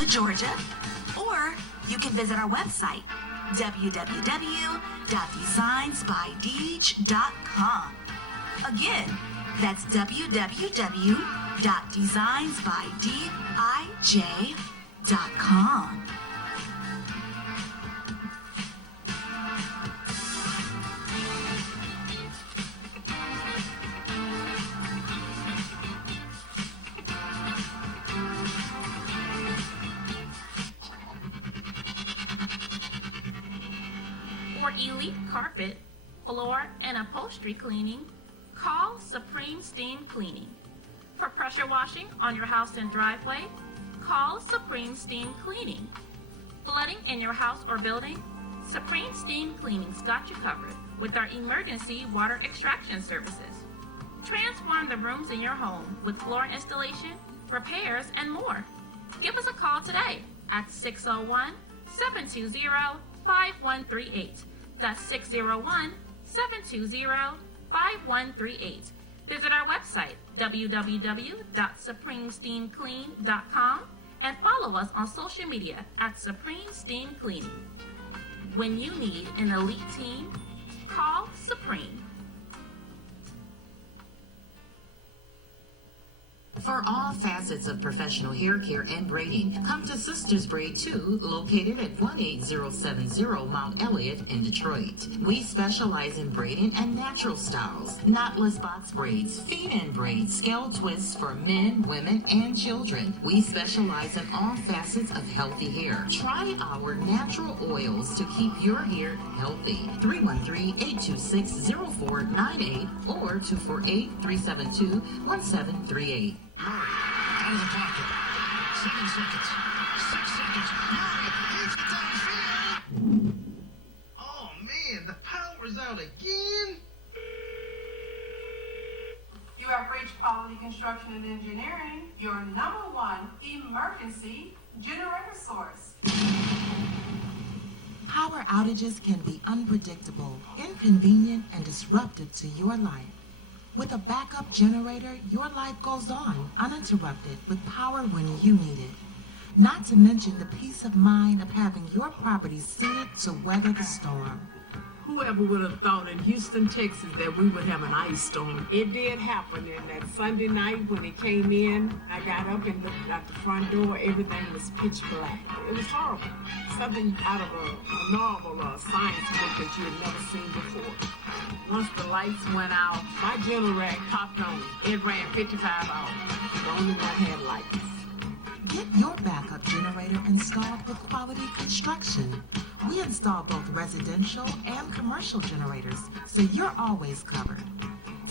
to Georgia, or you can visit our website, www.designsbydej.com. Again, that's www.designsbydej.com. For elite carpet, floor, and upholstery cleaning, call Supreme Steam Cleaning. For pressure washing on your house and driveway, call Supreme Steam Cleaning. Flooding in your house or building? Supreme Steam Cleaning's got you covered with our emergency water extraction services. Transform the rooms in your home with floor installation, repairs, and more. Give us a call today at 601-720-5138. That's 601-720-5138. Visit our website, www.supremesteamclean.com, and follow us on social media at Supreme Steam Cleaning. When you need an elite team, call Supreme. For all facets of professional hair care and braiding, come to Sisters Braid 2, located at 18070 Mount Elliott in Detroit. We specialize in braiding and natural styles, knotless box braids, feed-in braids, scale twists for men, women, and children. We specialize in all facets of healthy hair. Try our natural oils to keep your hair healthy. 313-826-0498 or 248-372-1738. Murray, out of the pocket. 7 seconds. 6 seconds. Murray hits it downfield. Oh, man, the power's out again. You have reached Quality Construction and Engineering, your #1 emergency generator source. Power outages can be unpredictable, inconvenient, and disruptive to your life. With a backup generator, your life goes on uninterrupted with power when you need it. Not to mention the peace of mind of having your property suited to weather the storm. Whoever would have thought in Houston, Texas, that we would have an ice storm? It did happen, and that Sunday night when it came in, I got up and looked out the front door. Everything was pitch black. It was horrible. Something out of a novel or a science book that you had never seen before. Once the lights went out, my generator popped on. It ran 55 hours. The only one had lights. Get your backup generator installed with Quality Construction. We install both residential and commercial generators, so you're always covered.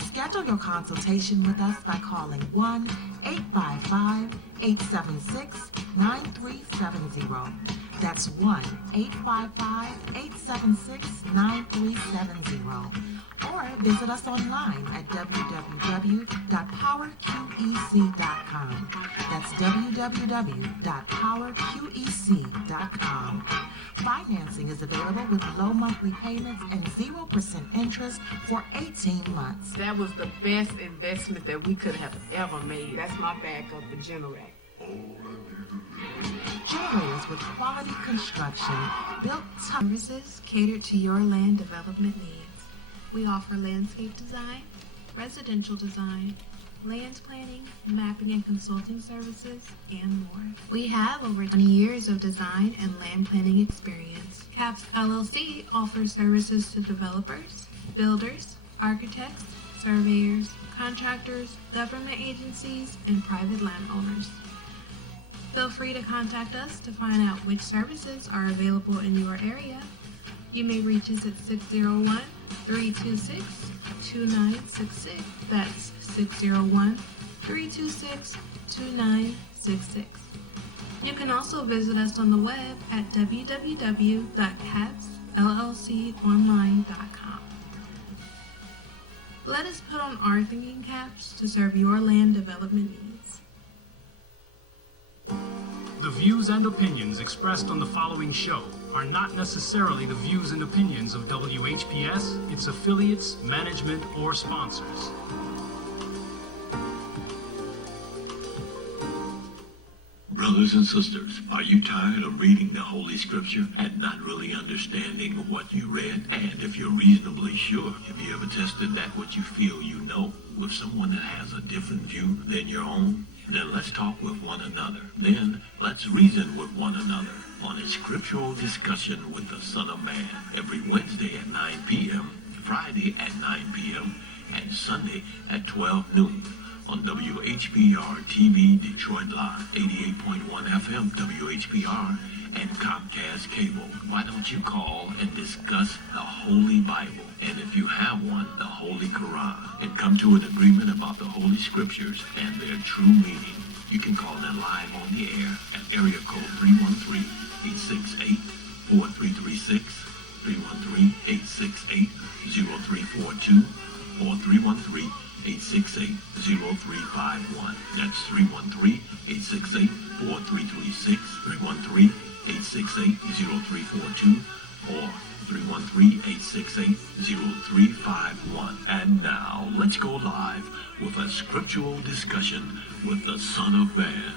Schedule your consultation with us by calling 1-855-876-9370. That's 1-855-876-9370. Or visit us online at www.powerqec.com. That's www.powerqec.com. Financing is available with low monthly payments and 0% interest for 18 months. That was the best investment that we could have ever made. That's my backup generator. Generators with Quality Construction, built services catered to your land development needs. We offer landscape design, residential design, land planning, mapping and consulting services, and more. We have over 20 years of design and land planning experience. CAPS LLC offers services to developers, builders, architects, surveyors, contractors, government agencies, and private landowners. Feel free to contact us to find out which services are available in your area. You may reach us at 601-326-2966. That's 601-326-2966. You can also visit us on the web at www.capsllconline.com. Let us put on our thinking caps to serve your land development needs. The views and opinions expressed on the following show are not necessarily the views and opinions of WHPS, its affiliates, management, or sponsors. Brother Brothers and sisters, are you tired of reading the Holy Scripture and not really understanding what you read? And if you're reasonably sure, have you ever tested that what you feel you know with someone that has a different view than your own? Then let's talk with one another. Then let's reason with one another on a Scriptural Discussion with the Son of Man every Wednesday at 9 p.m., Friday at 9 p.m., and Sunday at 12 noon. On WHPR TV Detroit Live, 88.1 FM WHPR, and Comcast Cable. Why don't you call and discuss the Holy Bible, and if you have one, the Holy Quran, and come to an agreement about the Holy Scriptures and their true meaning? You can call in live on the air at area code 313-868-4336, 313-868-0342, or 313-868-0351. That's 313-868-4336, 313-868-0342, or 313-868-0351. And now, let's go live with a Scriptural Discussion with the Son of Man.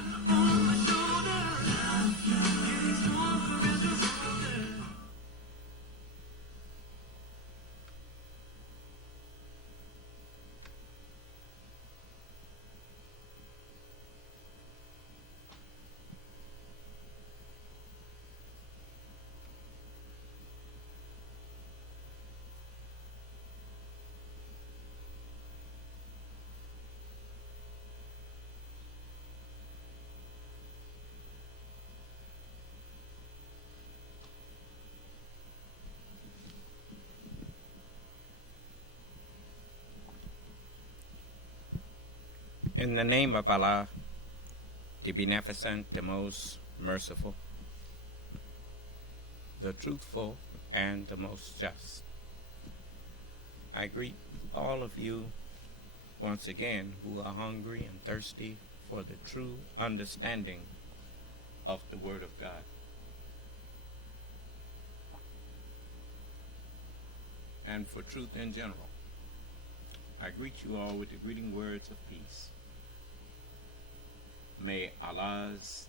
In the name of Allah, the Beneficent, the Most Merciful, the Truthful, and the Most Just, I greet all of you once again who are hungry and thirsty for the true understanding of the Word of God. And for truth in general. I greet you all with the greeting words of peace. May Allah's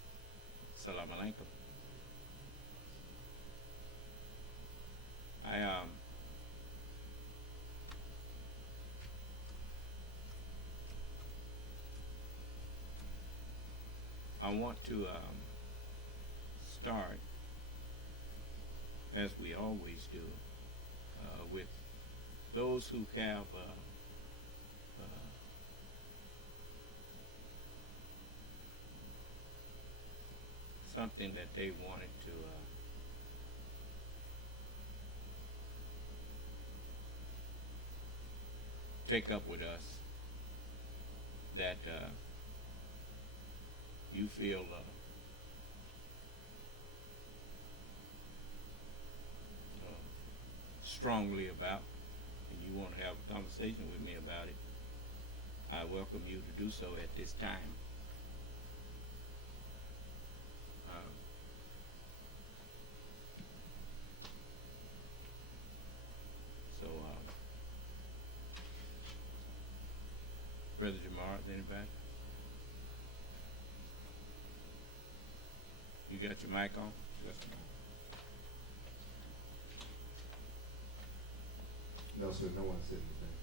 salam alaikum. I want to start, as we always do, with those who have something that they wanted to take up with us, that you feel strongly about, and you want to have a conversation with me about it, I welcome you to do so at this time. Brother Jamar, anybody? You got your mic on? Yes. No, sir, no one said anything.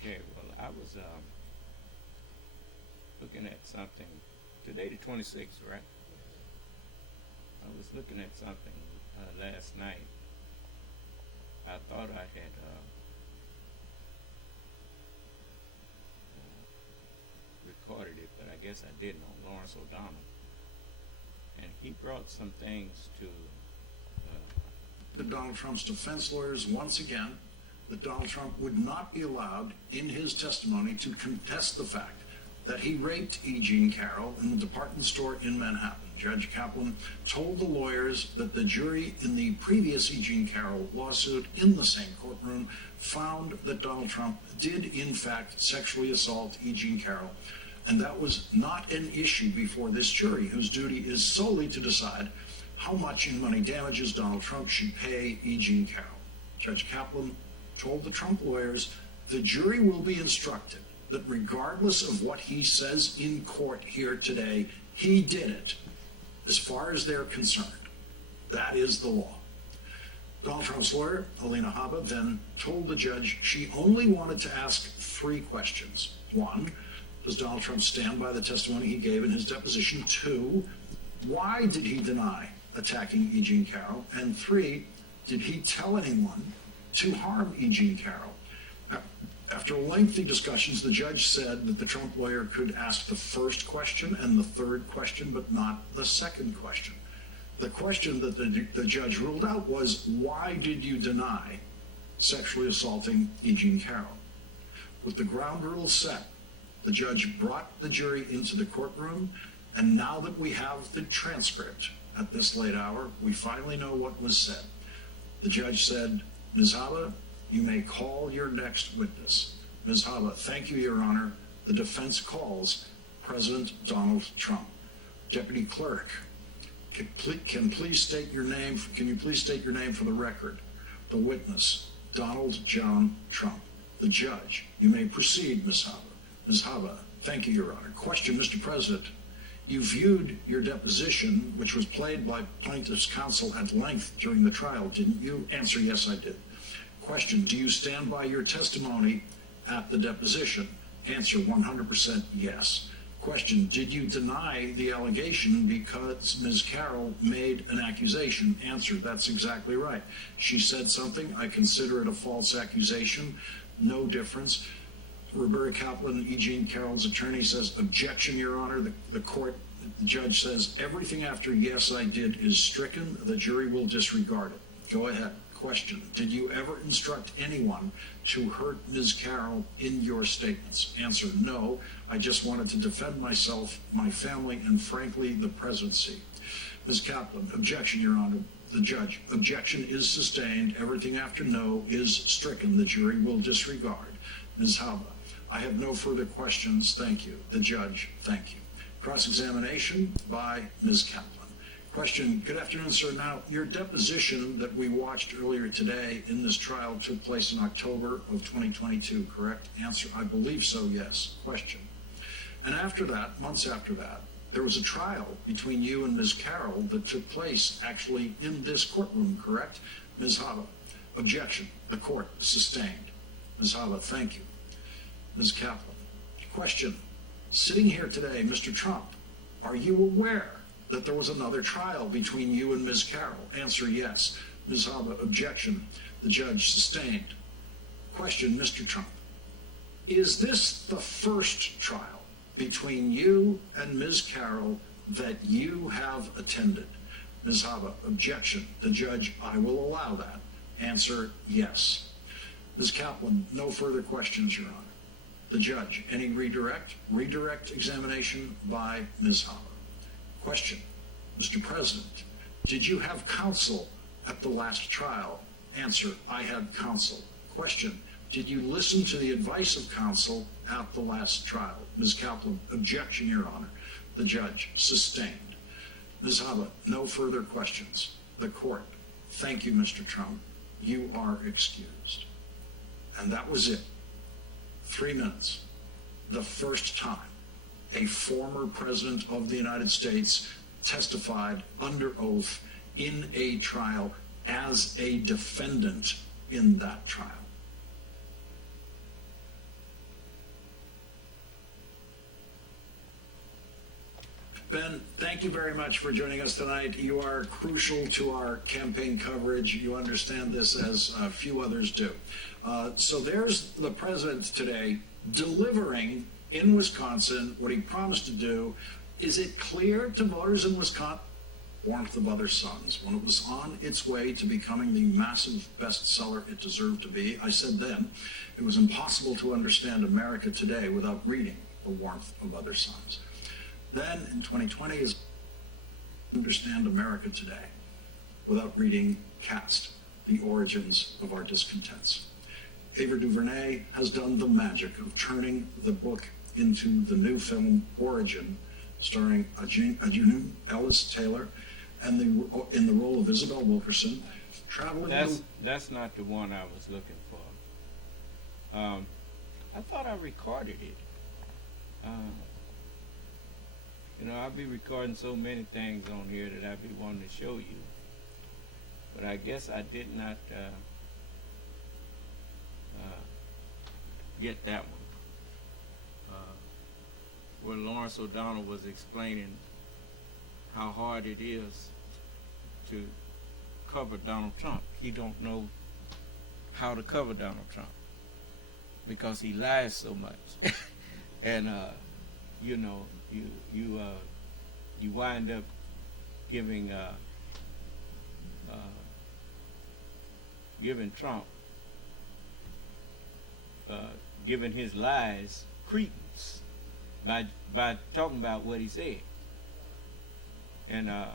Okay, well, I was looking at something today, the 26th, right? I was looking at something last night. I thought I had recorded it, but I guess I didn't, on Lawrence O'Donnell. And he brought some things to Donald Trump's defense lawyers once again that Donald Trump would not be allowed in his testimony to contest the fact that he raped E. Jean Carroll in the department store in Manhattan. Judge Kaplan told the lawyers that the jury in the previous E. Jean Carroll lawsuit in the same courtroom found that Donald Trump did in fact sexually assault E. Jean Carroll, and that was not an issue before this jury, whose duty is solely to decide how much in money damages Donald Trump should pay E. Jean Carroll. Judge Kaplan told the Trump lawyers the jury will be instructed that regardless of what he says in court here today, He did it. As far as they're concerned, that is the law. Donald Trump's lawyer, Alina Habba, then told the judge she only wanted to ask 3 questions. 1, does Donald Trump stand by the testimony he gave in his deposition? 2, why did he deny attacking E. Jean Carroll? And 3, did he tell anyone to harm E. Jean Carroll? After lengthy discussions, the judge said that the Trump lawyer could ask the first question and the third question, but not the second question. The question that the judge ruled out was, why did you deny sexually assaulting E. Jean Carroll? With the ground rules set, the judge brought the jury into the courtroom, and now that we have the transcript at this late hour, we finally know what was said. The judge said, Ms. Habba, you may call your next witness. Ms. Habba, thank you, Your Honor. The defense calls President Donald Trump. Deputy Clerk, can you please state your name for the record? The witness, Donald John Trump. The judge, you may proceed, Ms. Habba. Ms. Habba, thank you, Your Honor. Question, Mr. President. You viewed your deposition, which was played by plaintiff's counsel at length during the trial, didn't you? Answer, yes, I did. Question, do you stand by your testimony at the deposition? Answer, 100% yes. Question, did you deny the allegation because Ms. Carroll made an accusation? Answer, that's exactly right. She said something. I consider it a false accusation. No difference. Roberta Kaplan, E. Jean Carroll's attorney, says, objection, Your Honor. The judge says, everything after yes, I did is stricken. The jury will disregard it. Go ahead. Question, did you ever instruct anyone to hurt Ms. Carroll in your statements? Answer, no. I just wanted to defend myself, my family, and frankly, the presidency. Ms. Kaplan, objection, Your Honor. The judge, objection is sustained. Everything after no is stricken. The jury will disregard. Ms. Habba, I have no further questions. Thank you. The judge, thank you. Cross-examination by Ms. Kaplan. Question, good afternoon, sir. Now, your deposition that we watched earlier today in this trial took place in October of 2022, correct? Answer, I believe so, yes. Question. And after that, months after that, there was a trial between you and Ms. Carroll that took place actually in this courtroom, correct? Ms. Habba, objection. The court sustained. Ms. Habba, thank you. Ms. Kaplan, question. Sitting here today, Mr. Trump, are you aware that there was another trial between you and Ms. Carroll? Answer, yes. Ms. Habba, objection. The judge sustained. Question, Mr. Trump, is this the first trial between you and Ms. Carroll that you have attended? Ms. Habba, objection. The judge, I will allow that. Answer, yes. Ms. Kaplan, no further questions, Your Honor. The judge, any redirect? Redirect examination by Ms. Habba. Question, Mr. President, did you have counsel at the last trial? Answer, I had counsel. Question, did you listen to the advice of counsel at the last trial? Ms. Kaplan, objection, Your Honor. The judge, sustained. Ms. Habba, no further questions. The court, thank you, Mr. Trump. You are excused. And that was it. 3 minutes. The first time a former president of the United States testified under oath in a trial as a defendant in that trial. Ben, thank you very much for joining us tonight. You are crucial to our campaign coverage. You understand this as few others do. So there's the president today delivering in Wisconsin what he promised to do. Is it clear to voters in Wisconsin? Warmth of Other Suns, when it was on its way to becoming the massive bestseller it deserved to be, I said then it was impossible to understand America today without reading The Warmth of Other Suns. Then in 2020 is understand America today without reading Cast, The Origins of Our Discontents. Ava DuVernay has done the magic of turning the book into the new film Origin, starring Ajunu Ellis Taylor and in the role of Isabel Wilkerson. That's not the one I was looking for. I thought I recorded it. You know, I'll be recording so many things on here that I'll be wanting to show you. But I guess I did not get that one. Where Lawrence O'Donnell was explaining how hard it is to cover Donald Trump. He don't know how to cover Donald Trump because he lies so much. And you know, you wind up giving Trump giving his lies credence by talking about what he said. And I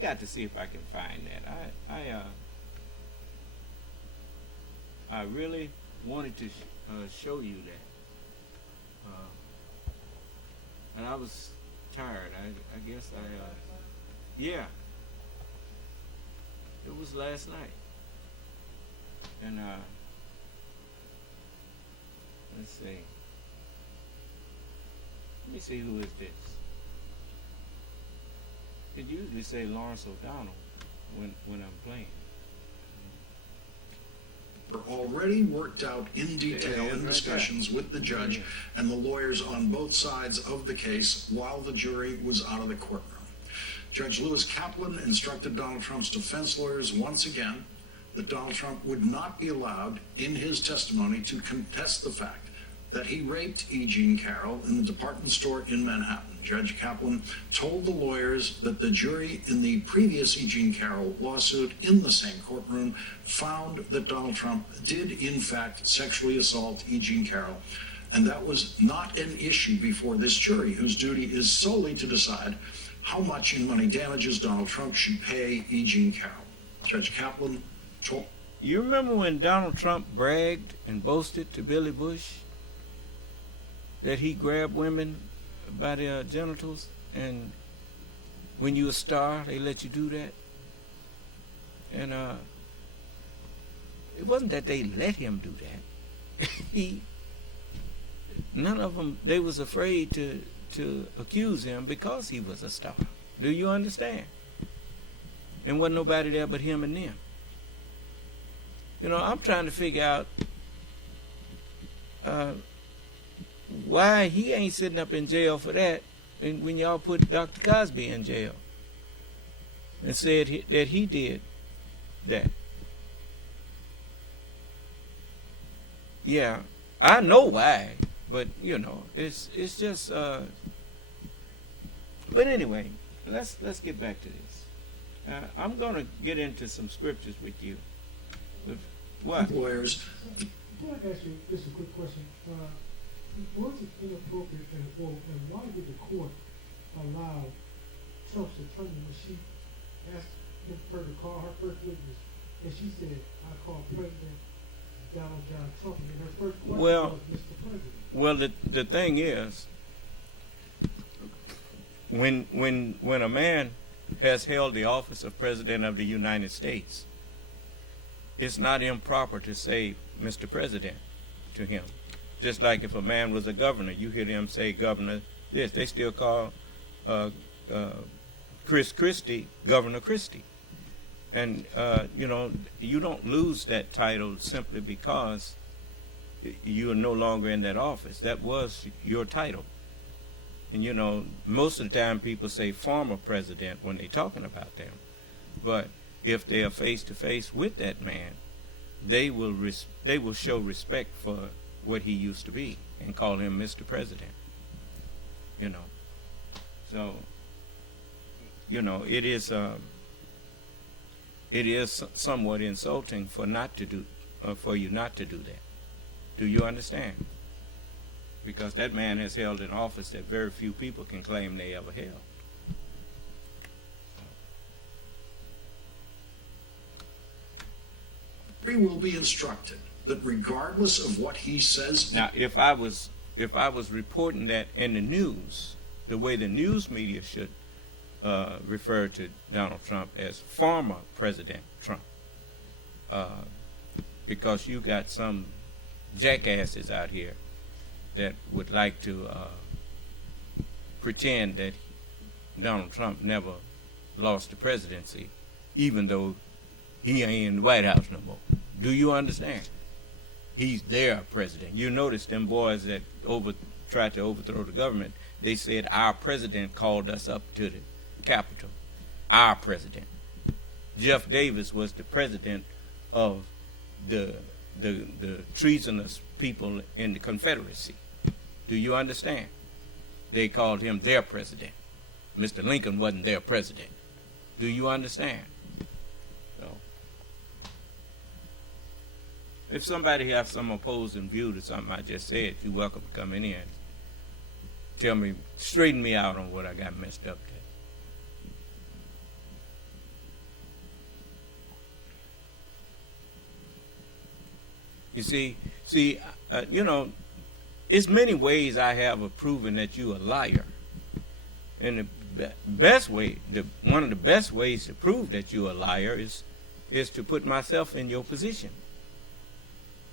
got to see if I can find that. I really wanted to show you that, and I was tired. I guess yeah, it was last night, and let's see. Let me see, who is this? It usually say Lawrence O'Donnell when I'm playing. Already worked out in detail in discussions with the judge and the lawyers on both sides of the case while the jury was out of the courtroom. Judge Lewis Kaplan instructed Donald Trump's defense lawyers once again that Donald Trump would not be allowed in his testimony to contest the fact that he raped E. Jean Carroll in the department store in Manhattan. Judge Kaplan told the lawyers that the jury in the previous E. Jean Carroll lawsuit in the same courtroom found that Donald Trump did in fact sexually assault E. Jean Carroll, and that was not an issue before this jury, whose duty is solely to decide how much in money damages Donald Trump should pay E. Jean Carroll. Judge Kaplan told... You remember when Donald Trump bragged and boasted to Billy Bush that he grabbed women by their genitals, and when you're a star, they let you do that? And it wasn't that they let him do that. None of them, they was afraid to accuse him because he was a star. Do you understand? And wasn't nobody there but him and them. You know, I'm trying to figure out why he ain't sitting up in jail for that, and when y'all put Dr. Cosby in jail and said that he did that. Yeah, I know why, but you know, it's just but anyway, let's get back to this. I'm going to get into some scriptures with you. What? Lawyers. Can I ask you just a quick question? Was it inappropriate and why did the court allow Trump's attorney, when she asked her to call her first witness, and she said, I call President Donald John Trump, and her first question was Mr. President? Well, the thing is, when a man has held the office of President of the United States, it's not improper to say Mr. President to him. Just like if a man was a governor, you hear them say Governor this. They still call Chris Christie Governor Christie. And, you know, you don't lose that title simply because you are no longer in that office. That was your title. And, you know, most of the time people say former president when they're talking about them. But if they are face-to-face with that man, they will show respect for what he used to be and call him Mr. President. You know. So, you know, it is somewhat insulting for you not to do that. Do you understand? Because that man has held an office that very few people can claim they ever held. He will be instructed that regardless of what he says... Now, if I was reporting that in the news, the way the news media should refer to Donald Trump as former President Trump, because you got some jackasses out here that would like to pretend that Donald Trump never lost the presidency, even though he ain't in the White House no more. Do you understand? He's their president. You notice them boys that tried to overthrow the government, they said our president called us up to the Capitol. Our president. Jeff Davis was the president of the treasonous people in the Confederacy. Do you understand? They called him their president. Mr. Lincoln wasn't their president. Do you understand? So, if somebody has some opposing view to something I just said, you're welcome to come in here and tell me, straighten me out on what I got messed up to. You see, it's many ways I have of proving that you're a liar. And the best way, one of the best ways to prove that you're a liar is to put myself in your position.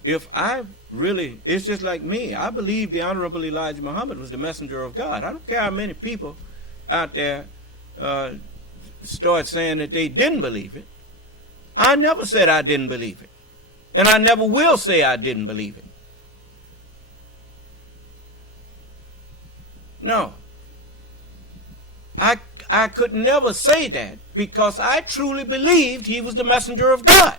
If I really, it's just like me. I believe the Honorable Elijah Muhammad was the messenger of God. I don't care how many people out there start saying that they didn't believe it. I never said I didn't believe it. And I never will say I didn't believe it. No. I could never say that because I truly believed he was the messenger of God.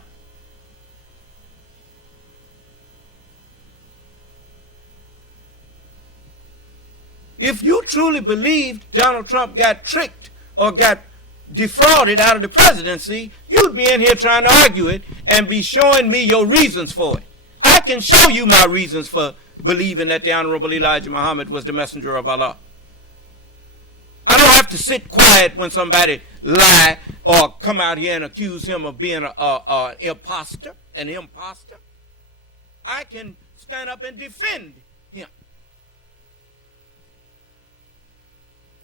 If you truly believed Donald Trump got tricked or got defrauded out of the presidency, you'd be in here trying to argue it and be showing me your reasons for it. I can show you my reasons for believing that the Honorable Elijah Muhammad was the messenger of Allah. I don't have to sit quiet when somebody lie or come out here and accuse him of being an imposter. I can stand up and defend him.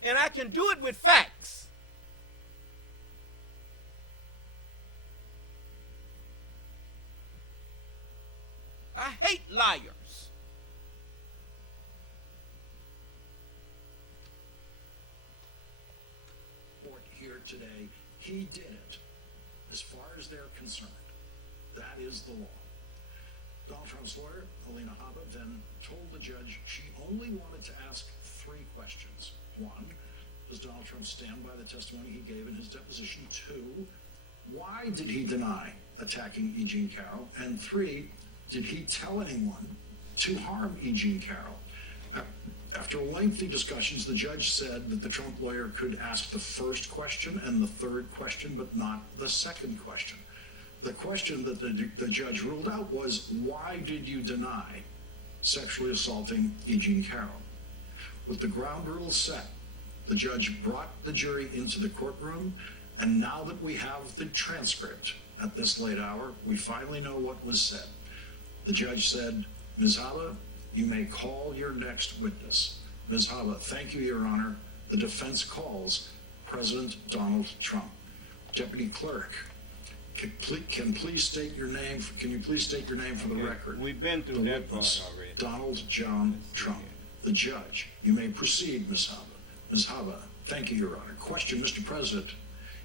And I can do it with facts. I hate liars. Here today, he did it. As far as they're concerned, that is the law. Donald Trump's lawyer, Alina Habba, then told the judge she only wanted to ask 3 questions. 1, does Donald Trump stand by the testimony he gave in his deposition? 2, why did he deny attacking E. Jean Carroll? And 3, did he tell anyone to harm E. Jean Carroll? After lengthy discussions, the judge said that the Trump lawyer could ask the first question and the third question, but not the second question. The question that the judge ruled out was, why did you deny sexually assaulting E. Jean Carroll? With the ground rules set, the judge brought the jury into the courtroom, and now that we have the transcript at this late hour, we finally know what was said. The judge said, Ms. Habba, you may call your next witness. Ms. Habba, thank you, Your Honor. The defense calls President Donald Trump. Deputy Clerk, can you please state your name for the record? We've been through the that witness, part already. Donald John Trump. The judge, you may proceed, Ms. Habba. Ms. Habba, thank you, Your Honor. Question, Mr. President.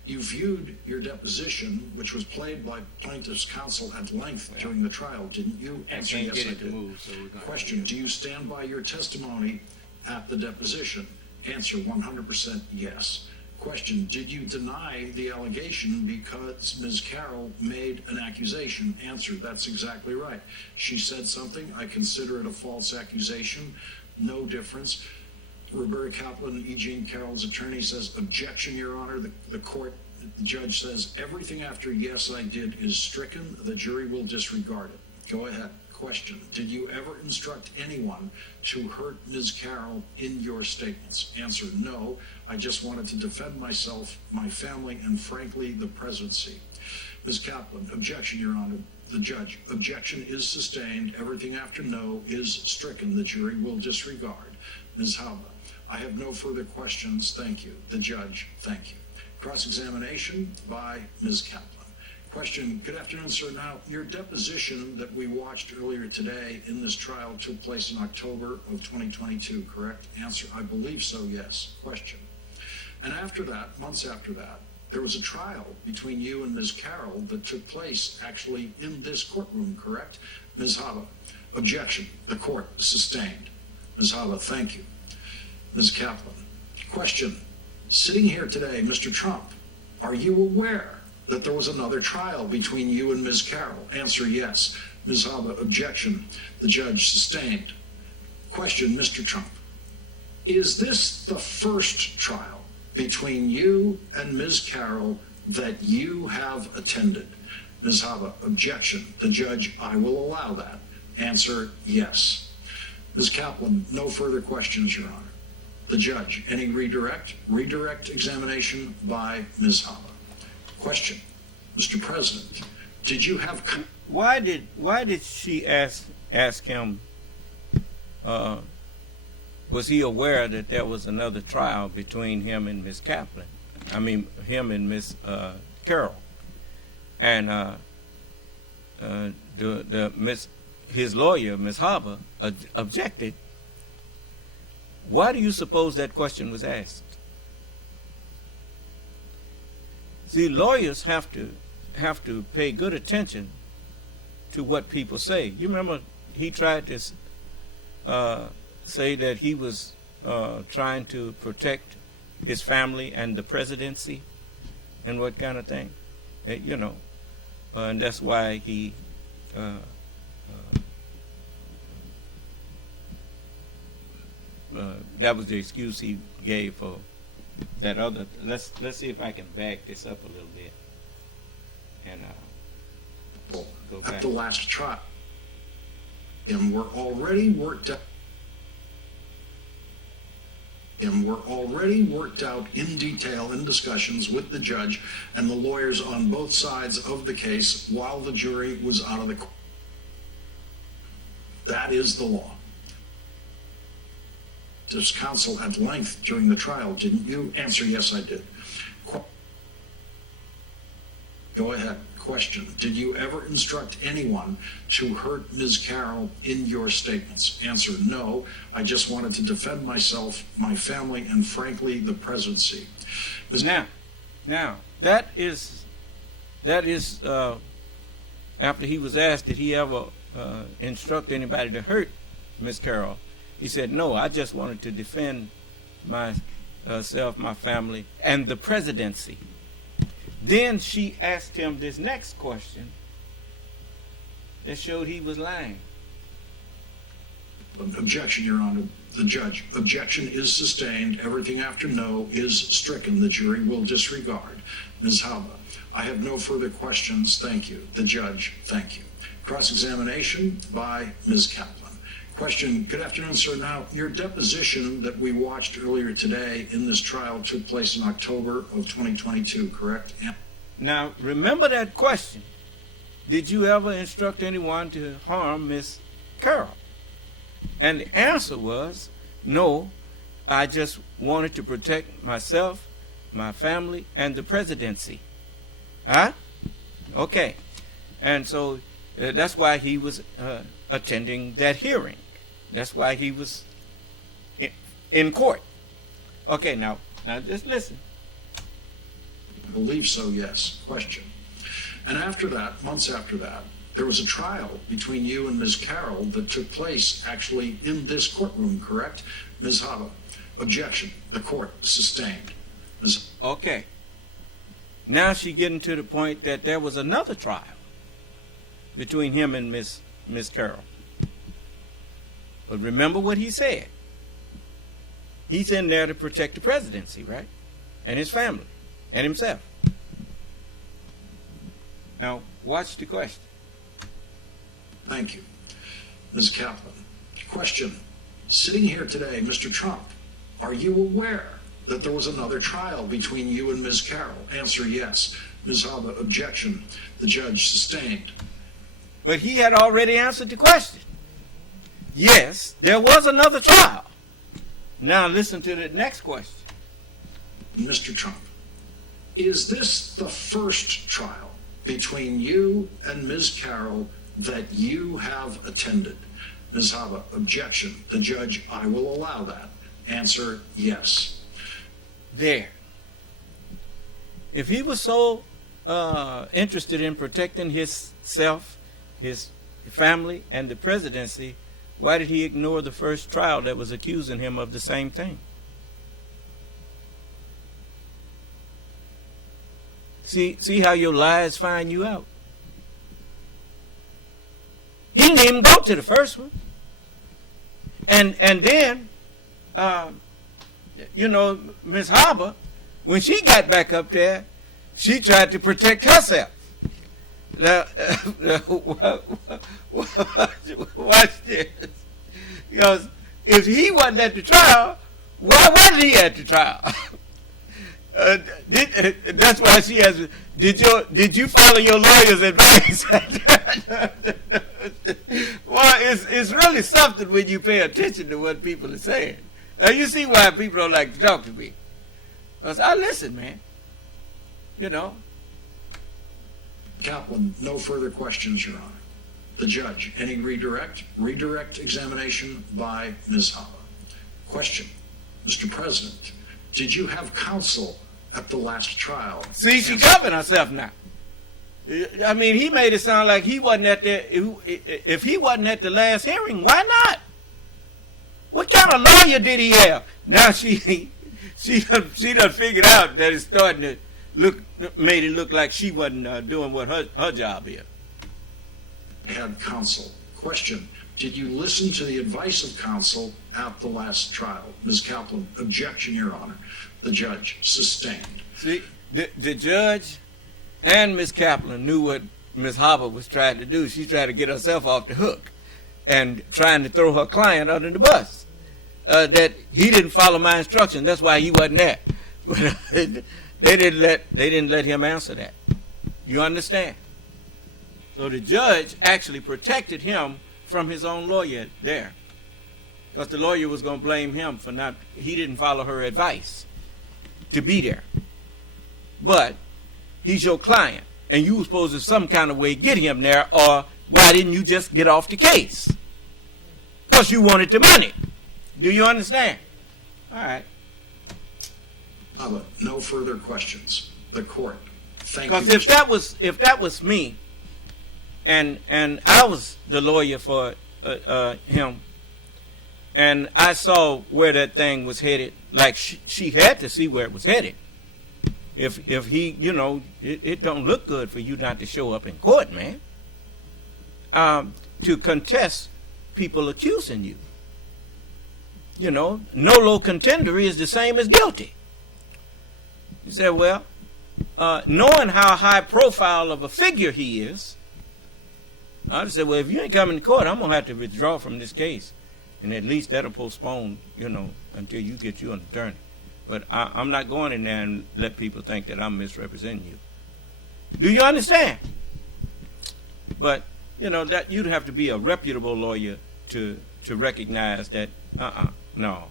You viewed your deposition, which was played by plaintiff's counsel at length during the trial, didn't you? Answer, yes, I did. Question, do you stand by your testimony at the deposition? Answer, 100% yes. Question, did you deny the allegation because Ms. Carroll made an accusation? Answer, that's exactly right. She said something. I consider it a false accusation. No difference. Roberta Kaplan, E. Jean Carroll's attorney, says, objection, Your Honor. The judge says, everything after yes, I did is stricken. The jury will disregard it. Go ahead. Question, did you ever instruct anyone to hurt Ms. Carroll in your statements? Answer, no. I just wanted to defend myself, my family, and frankly, the presidency. Ms. Kaplan, objection, Your Honor. The judge, objection is sustained. Everything after no is stricken. The jury will disregard. Ms. Habba, I have no further questions. Thank you. The judge, thank you. Cross-examination by Ms. Kaplan. Question. Good afternoon, sir. Now, your deposition that we watched earlier today in this trial took place in October of 2022, correct? Answer. I believe so, yes. Question. And after that, months after that, there was a trial between you and Ms. Carroll that took place actually in this courtroom, correct? Ms. Hava. Objection. The court sustained. Ms. Hava, thank you. Ms. Kaplan. Question. Sitting here today, Mr. Trump, are you aware that there was another trial between you and Ms. Carroll? Answer, yes. Ms. Hava, objection. The judge sustained. Question, Mr. Trump. Is this the first trial between you and Ms. Carroll that you have attended? Ms. Hava, objection. The judge, I will allow that. Answer, yes. Ms. Kaplan, no further questions, Your Honor. The judge, any redirect? Redirect examination by Ms. Hava. Question, Mr. President, did you have... Why did she ask him, was he aware that there was another trial between him and Ms. Kaplan? I mean, him and Ms. Carroll. And his lawyer, Ms. Hava, objected. Why do you suppose that question was asked? See, lawyers have to pay good attention to what people say. You remember he tried to say that he was trying to protect his family and the presidency and what kind of thing, you know, and that's why he that was the excuse he gave for that other. Let's see if I can back this up a little bit and go back. At the last trial, and we're already worked out in detail in discussions with the judge and the lawyers on both sides of the case while the jury was out of the court. That is the law. This counsel at length during the trial, didn't you? Answer, yes, I did. Go ahead. Question. Did you ever instruct anyone to hurt Ms. Carroll in your statements? Answer, no. I just wanted to defend myself, my family, and frankly, the presidency. Now, that is after he was asked, did he ever instruct anybody to hurt Ms. Carroll? He said, no, I just wanted to defend myself, my family, and the presidency. Then she asked him this next question that showed he was lying. Objection, Your Honor. The judge. Objection is sustained. Everything after no is stricken. The jury will disregard. Ms. Hava, I have no further questions. Thank you. The judge, thank you. Cross-examination by Ms. Kaplan. Question. Good afternoon, sir. Now, your deposition that we watched earlier today in this trial took place in October of 2022, correct? Now, remember that question. Did you ever instruct anyone to harm Miss Carroll? And the answer was, no, I just wanted to protect myself, my family, and the presidency. Huh? Okay. And so that's why he was attending that hearing. That's why he was in court. Okay, now just listen. I believe so, yes. Question. And after that, months after that, there was a trial between you and Ms. Carroll that took place actually in this courtroom, correct? Ms. Hava, objection. The court sustained. Ms. Okay. Now she's getting to the point that there was another trial between him and Miss Carroll. But remember what he said. He's in there to protect the presidency, right? And his family and himself. Now, watch the question. Thank you. Ms. Kaplan. Question. Sitting here today, Mr. Trump, are you aware that there was another trial between you and Ms. Carroll? Answer, yes. Ms. Hava, objection. The judge sustained. But he had already answered the question. Yes, there was another trial. Now listen to the next question. Mr. Trump, is this the first trial between you and Ms. Carroll that you have attended? Ms. Haba, objection. The judge, I will allow that. Answer, yes. There. If he was so interested in protecting himself, his family, and the presidency, why did he ignore the first trial that was accusing him of the same thing? See how your lies find you out. He didn't even go to the first one. And then, Ms. Haba, when she got back up there, she tried to protect herself. Now, watch this. Because if he wasn't at the trial, why wasn't he at the trial? That's why she has. Did you follow your lawyer's advice? Well, it's really something when you pay attention to what people are saying. Now you see why people don't like to talk to me. Because I listen, man. You know. Kaplan, no further questions, Your Honor. The judge, any redirect? Redirect examination by Ms. Haba. Question, Mr. President, did you have counsel at the last trial? See, she covering herself now. I mean, he made it sound like he wasn't at the. If he wasn't at the last hearing, why not? What kind of lawyer did he have? Now she done figured out that it's starting to made it look like she wasn't doing what her job is. Had counsel. Question, did you listen to the advice of counsel at the last trial? Ms. Kaplan, objection, Your Honor. The judge, sustained. See, the judge and Ms. Kaplan knew what Ms. Haba was trying to do. She's trying to get herself off the hook and trying to throw her client under the bus. That he didn't follow my instruction. That's why he wasn't there. But they didn't let him answer that. You understand? So the judge actually protected him from his own lawyer there, because the lawyer was going to blame him for he didn't follow her advice to be there. But he's your client, and you were supposed to some kind of way get him there, or why didn't you just get off the case? Because you wanted the money. Do you understand? All right. No further questions. The court. Thank you. Because if that was me, and I was the lawyer for him, and I saw where that thing was headed, like she had to see where it was headed. If he, it don't look good for you not to show up in court, man, to contest people accusing you. Nolo contender is the same as guilty. He said, well, knowing how high profile of a figure he is, I said, well, if you ain't coming to court, I'm going to have to withdraw from this case. And at least that'll postpone, until you get you an attorney. But I'm not going in there and let people think that I'm misrepresenting you. Do you understand? But, that you'd have to be a reputable lawyer to recognize that, no,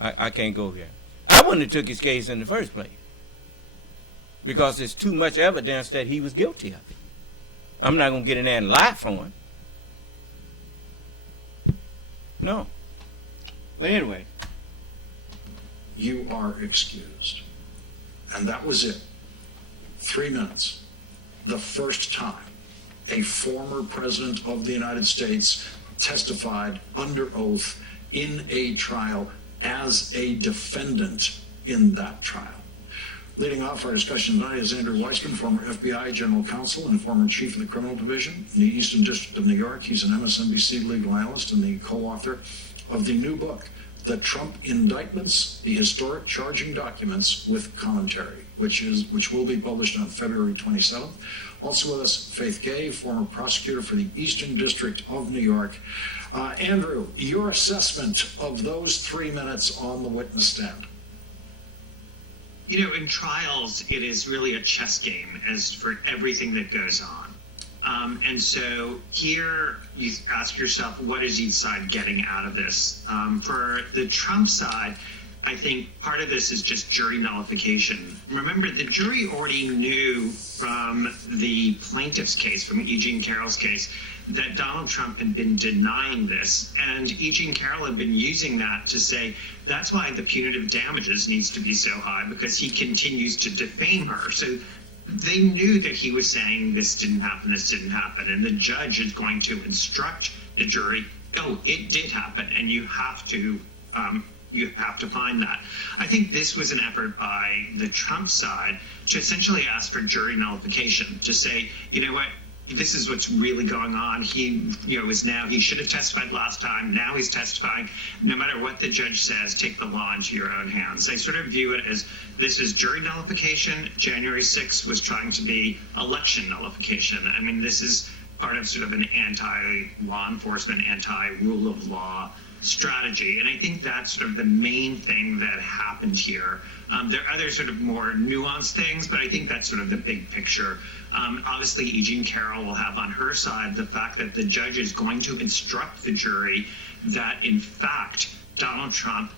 I can't go here. I wouldn't have took his case in the first place, because there's too much evidence that he was guilty of it. I'm not going to get in there and lie for him. No. But anyway. You are excused. And that was it. 3 minutes. The first time a former president of the United States testified under oath in a trial as a defendant in that trial. Leading off our discussion tonight is Andrew Weissman, former FBI General Counsel and former Chief of the Criminal Division in the Eastern District of New York. He's an MSNBC legal analyst and the co-author of the new book, The Trump Indictments, the Historic Charging Documents with Commentary, which will be published on February 27th. Also with us, Faith Gay, former prosecutor for the Eastern District of New York. Andrew, your assessment of those 3 minutes on the witness stand. In trials, it is really a chess game as for everything that goes on. And so here you ask yourself, what is each side getting out of this? For the Trump side, I think part of this is just jury nullification. Remember, the jury already knew from the plaintiff's case, from E. Jean Carroll's case, that Donald Trump had been denying this, and E. Jean Carroll had been using that to say that's why the punitive damages needs to be so high, because he continues to defame her. So they knew that he was saying this didn't happen, and the judge is going to instruct the jury, oh, it did happen, and you have to find that. I think this was an effort by the Trump side to essentially ask for jury nullification, to say, you know what, this is what's really going on. He, he should have testified last time. Now he's testifying. No matter what the judge says, take the law into your own hands. I sort of view it as this is jury nullification. January 6th was trying to be election nullification. I mean, this is part of sort of an anti-law enforcement, anti-rule of law strategy. And I think that's sort of the main thing that happened here. There are other sort of more nuanced things, but I think that's sort of the big picture. Obviously, E. Jean Carroll will have on her side the fact that the judge is going to instruct the jury that, in fact, Donald Trump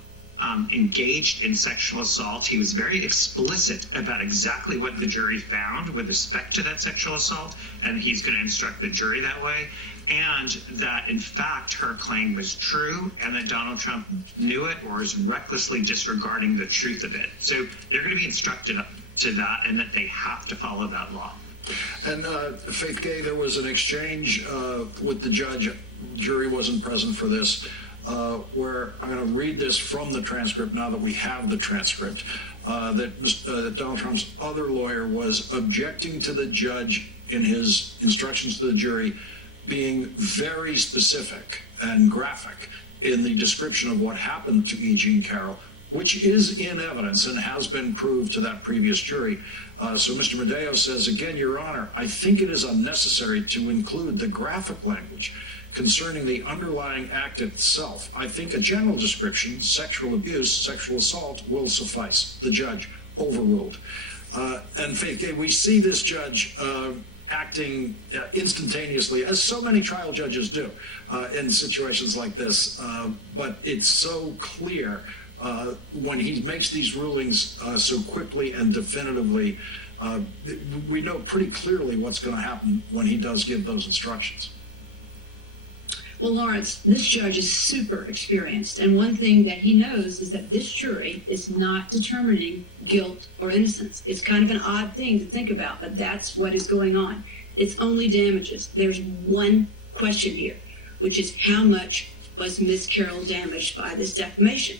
engaged in sexual assault. He was very explicit about exactly what the jury found with respect to that sexual assault, and he's going to instruct the jury that way. And that, in fact, her claim was true, and that Donald Trump knew it or is recklessly disregarding the truth of it. So they're going to be instructed to that, and that they have to follow that law. And Faith Gay, there was an exchange with the judge. Jury wasn't present for this, where I'm going to read this from the transcript now that we have the transcript, that Donald Trump's other lawyer was objecting to the judge in his instructions to the jury being very specific and graphic in the description of what happened to E. Jean Carroll, which is in evidence and has been proved to that previous jury. So Mr. Medeo says, again, Your Honor, I think it is unnecessary to include the graphic language concerning the underlying act itself. I think a general description, sexual abuse, sexual assault, will suffice. The judge overruled. And Faith Gay, we see this judge acting instantaneously, as so many trial judges do in situations like this. But it's so clear when he makes these rulings so quickly and definitively, we know pretty clearly what's going to happen when he does give those instructions. Well, Lawrence, this judge is super experienced, and one thing that he knows is that this jury is not determining guilt or innocence. It's kind of an odd thing to think about, but that's what is going on. It's only damages. There's one question here, which is how much was Ms. Carroll damaged by this defamation?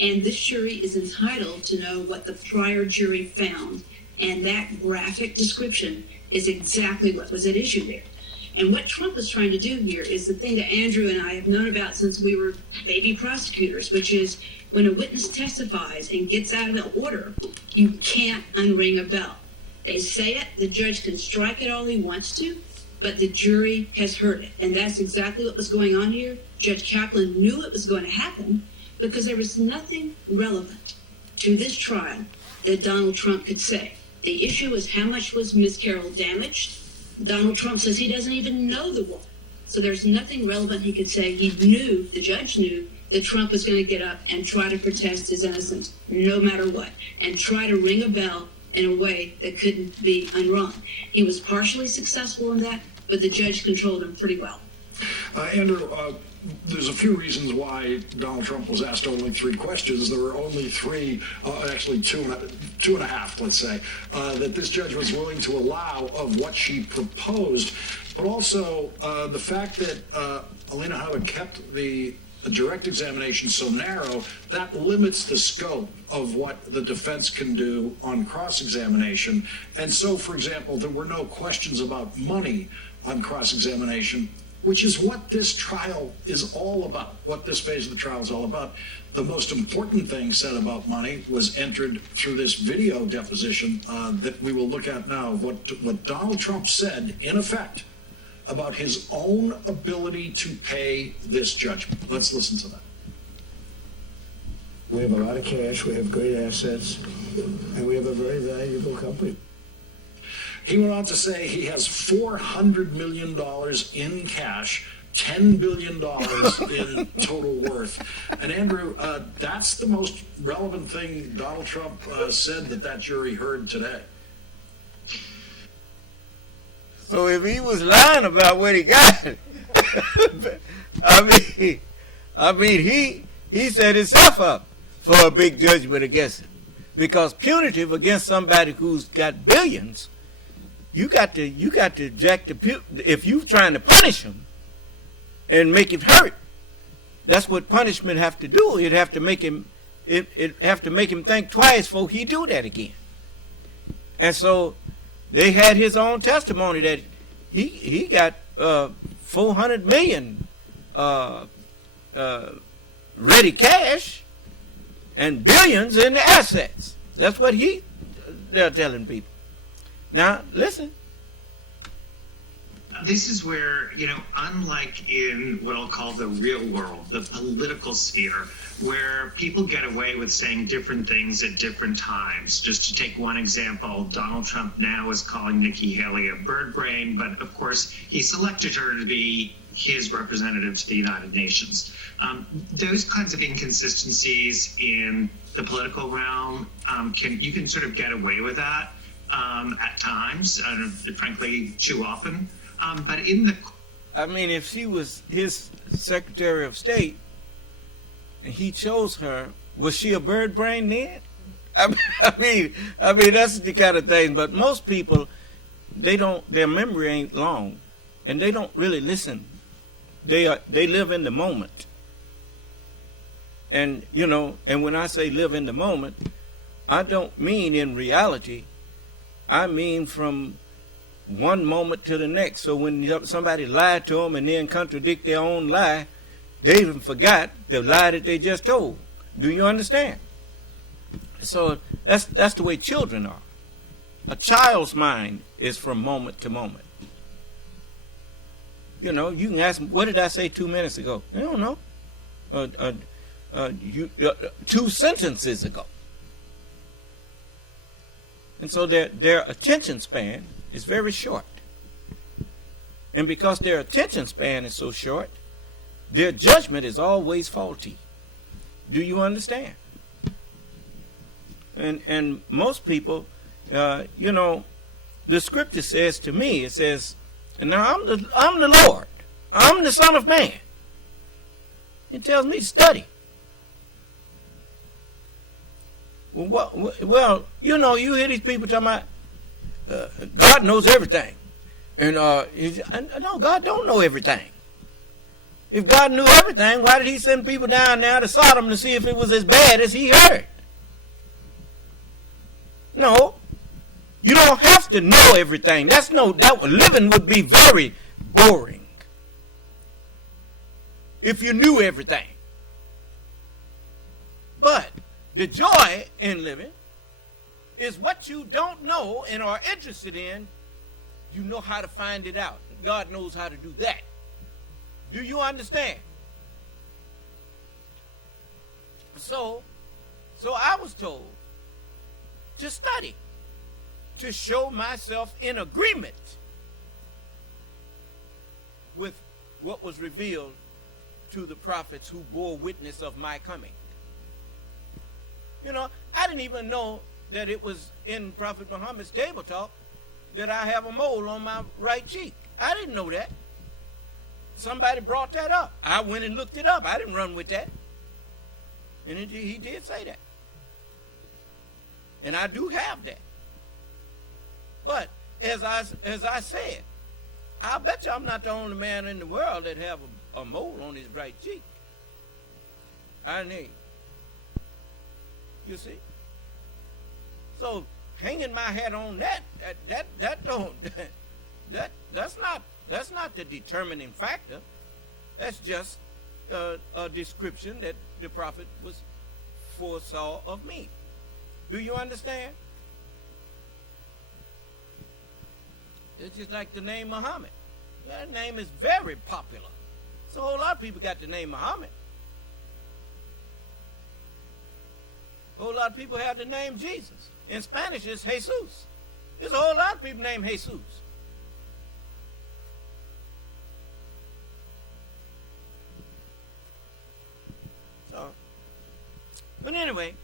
And this jury is entitled to know what the prior jury found, and that graphic description is exactly what was at issue there. And what Trump is trying to do here is the thing that Andrew and I have known about since we were baby prosecutors, which is when a witness testifies and gets out of an order, you can't unring a bell. They say it, the judge can strike it all he wants to, but the jury has heard it. And that's exactly what was going on here. Judge Kaplan knew it was going to happen because there was nothing relevant to this trial that Donald Trump could say. The issue is how much was Ms. Carroll damaged? Donald Trump says he doesn't even know the woman. So there's nothing relevant he could say. He knew, the judge knew, that Trump was going to get up and try to protest his innocence no matter what, and try to ring a bell in a way that couldn't be unrung. He was partially successful in that, but the judge controlled him pretty well. Andrew, there's a few reasons why Donald Trump was asked only 3 questions. There were only 3, actually two and a half, let's say, that this judge was willing to allow of what she proposed. But also the fact that Alina Howard kept the direct examination so narrow, that limits the scope of what the defense can do on cross-examination. And so, for example, there were no questions about money on cross-examination, which is what this trial is all about, what this phase of the trial is all about. The most important thing said about money was entered through this video deposition that we will look at now, what Donald Trump said, in effect, about his own ability to pay this judgment. Let's listen to that. We have a lot of cash, we have great assets, and we have a very valuable company. He went on to say he has $400 million in cash $10 billion in total worth. And Andrew, that's the most relevant thing Donald Trump said that jury heard today. So if he was lying about what he got, I mean, he set himself up for a big judgment against him, because punitive against somebody who's got billions, you got to jack the if you're trying to punish him and make it hurt. That's what punishment have to do. It have to make him think twice before he do that again. And so they had his own testimony that he got $400 million ready cash and billions in the assets. That's what they're telling people. Now listen. This is where, unlike in what I'll call the real world, the political sphere, where people get away with saying different things at different times. Just to take one example, Donald Trump now is calling Nikki Haley a bird brain, but of course he selected her to be his representative to the United Nations. Those kinds of inconsistencies in the political realm, you can sort of get away with that at times, frankly, too often. But if she was his Secretary of State and he chose her, was she a bird brain then? I mean that's the kind of thing. But most people, their memory ain't long, and they don't really listen. They live in the moment. And and when I say live in the moment, I don't mean in reality. I mean from one moment to the next. So when somebody lied to them and then contradict their own lie, they even forgot the lie that they just told. Do you understand? So that's the way children are. A child's mind is from moment to moment. You can ask them, what did I say 2 minutes ago? They don't know. 2 sentences ago. And so their attention span is very short. And because their attention span is so short, their judgment is always faulty. Do you understand? And most people, the scripture says to me, it says, now I'm the Lord. I'm the Son of Man. It tells me to study. Well, you hear these people talking about God knows everything. And no, God don't know everything. If God knew everything, why did he send people down now to Sodom to see if it was as bad as he heard? No. You don't have to know everything. That living would be very boring if you knew everything. But the joy in living is what you don't know and are interested in. You know how to find it out. God knows how to do that. Do you understand? So I was told to study, to show myself in agreement with what was revealed to the prophets who bore witness of my coming. I didn't even know that it was in Prophet Muhammad's table talk that I have a mole on my right cheek. I didn't know that. Somebody brought that up. I went and looked it up. I didn't run with that. And he did say that. And I do have that. But as I said, I bet you I'm not the only man in the world that have a mole on his right cheek. I need. You see? So hanging my hat on that's not the determining factor. That's just a description that the prophet foresaw of me. Do you understand? It's just like the name Muhammad. That name is very popular. So a whole lot of people got the name Muhammad. A whole lot of people have the name Jesus. In Spanish, it's Jesus. There's a whole lot of people named Jesus. But anyway,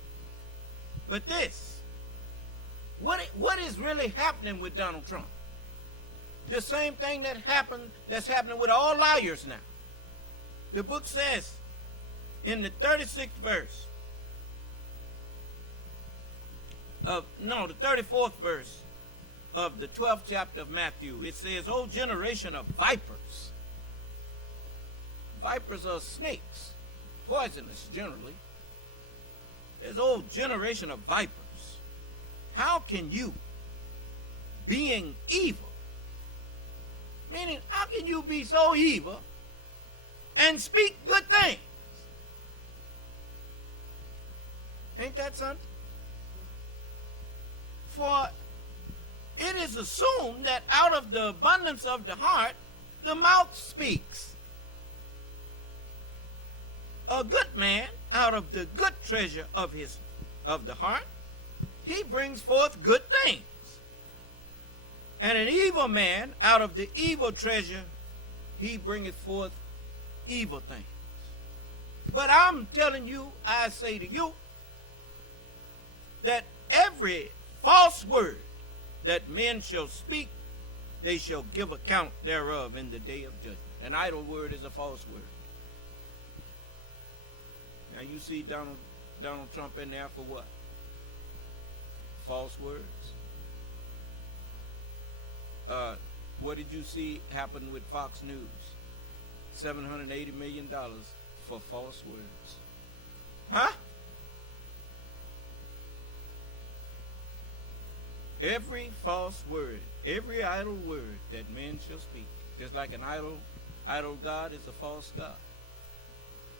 but this, what is really happening with Donald Trump? The same thing that's happening with all liars now. The book says in the 36th verse the 34th verse of the 12th chapter of Matthew, it says, "O generation of vipers." Vipers are snakes, poisonous generally. There's old generation of vipers. How can you, being evil, meaning how can you be so evil and speak good things? Ain't that something? For it is assumed that out of the abundance of the heart, the mouth speaks. A good man, out of the good treasure of the heart, he brings forth good things. And an evil man, out of the evil treasure, he bringeth forth evil things. But I'm telling you, I say to you, that every false word that men shall speak, they shall give account thereof in the day of judgment. An idle word is a false word. Now you see Donald Trump in there for what? False words. What did you see happen with Fox News? $780 million for false words. Huh? Every false word, every idle word that men shall speak, just like an idle God is a false God.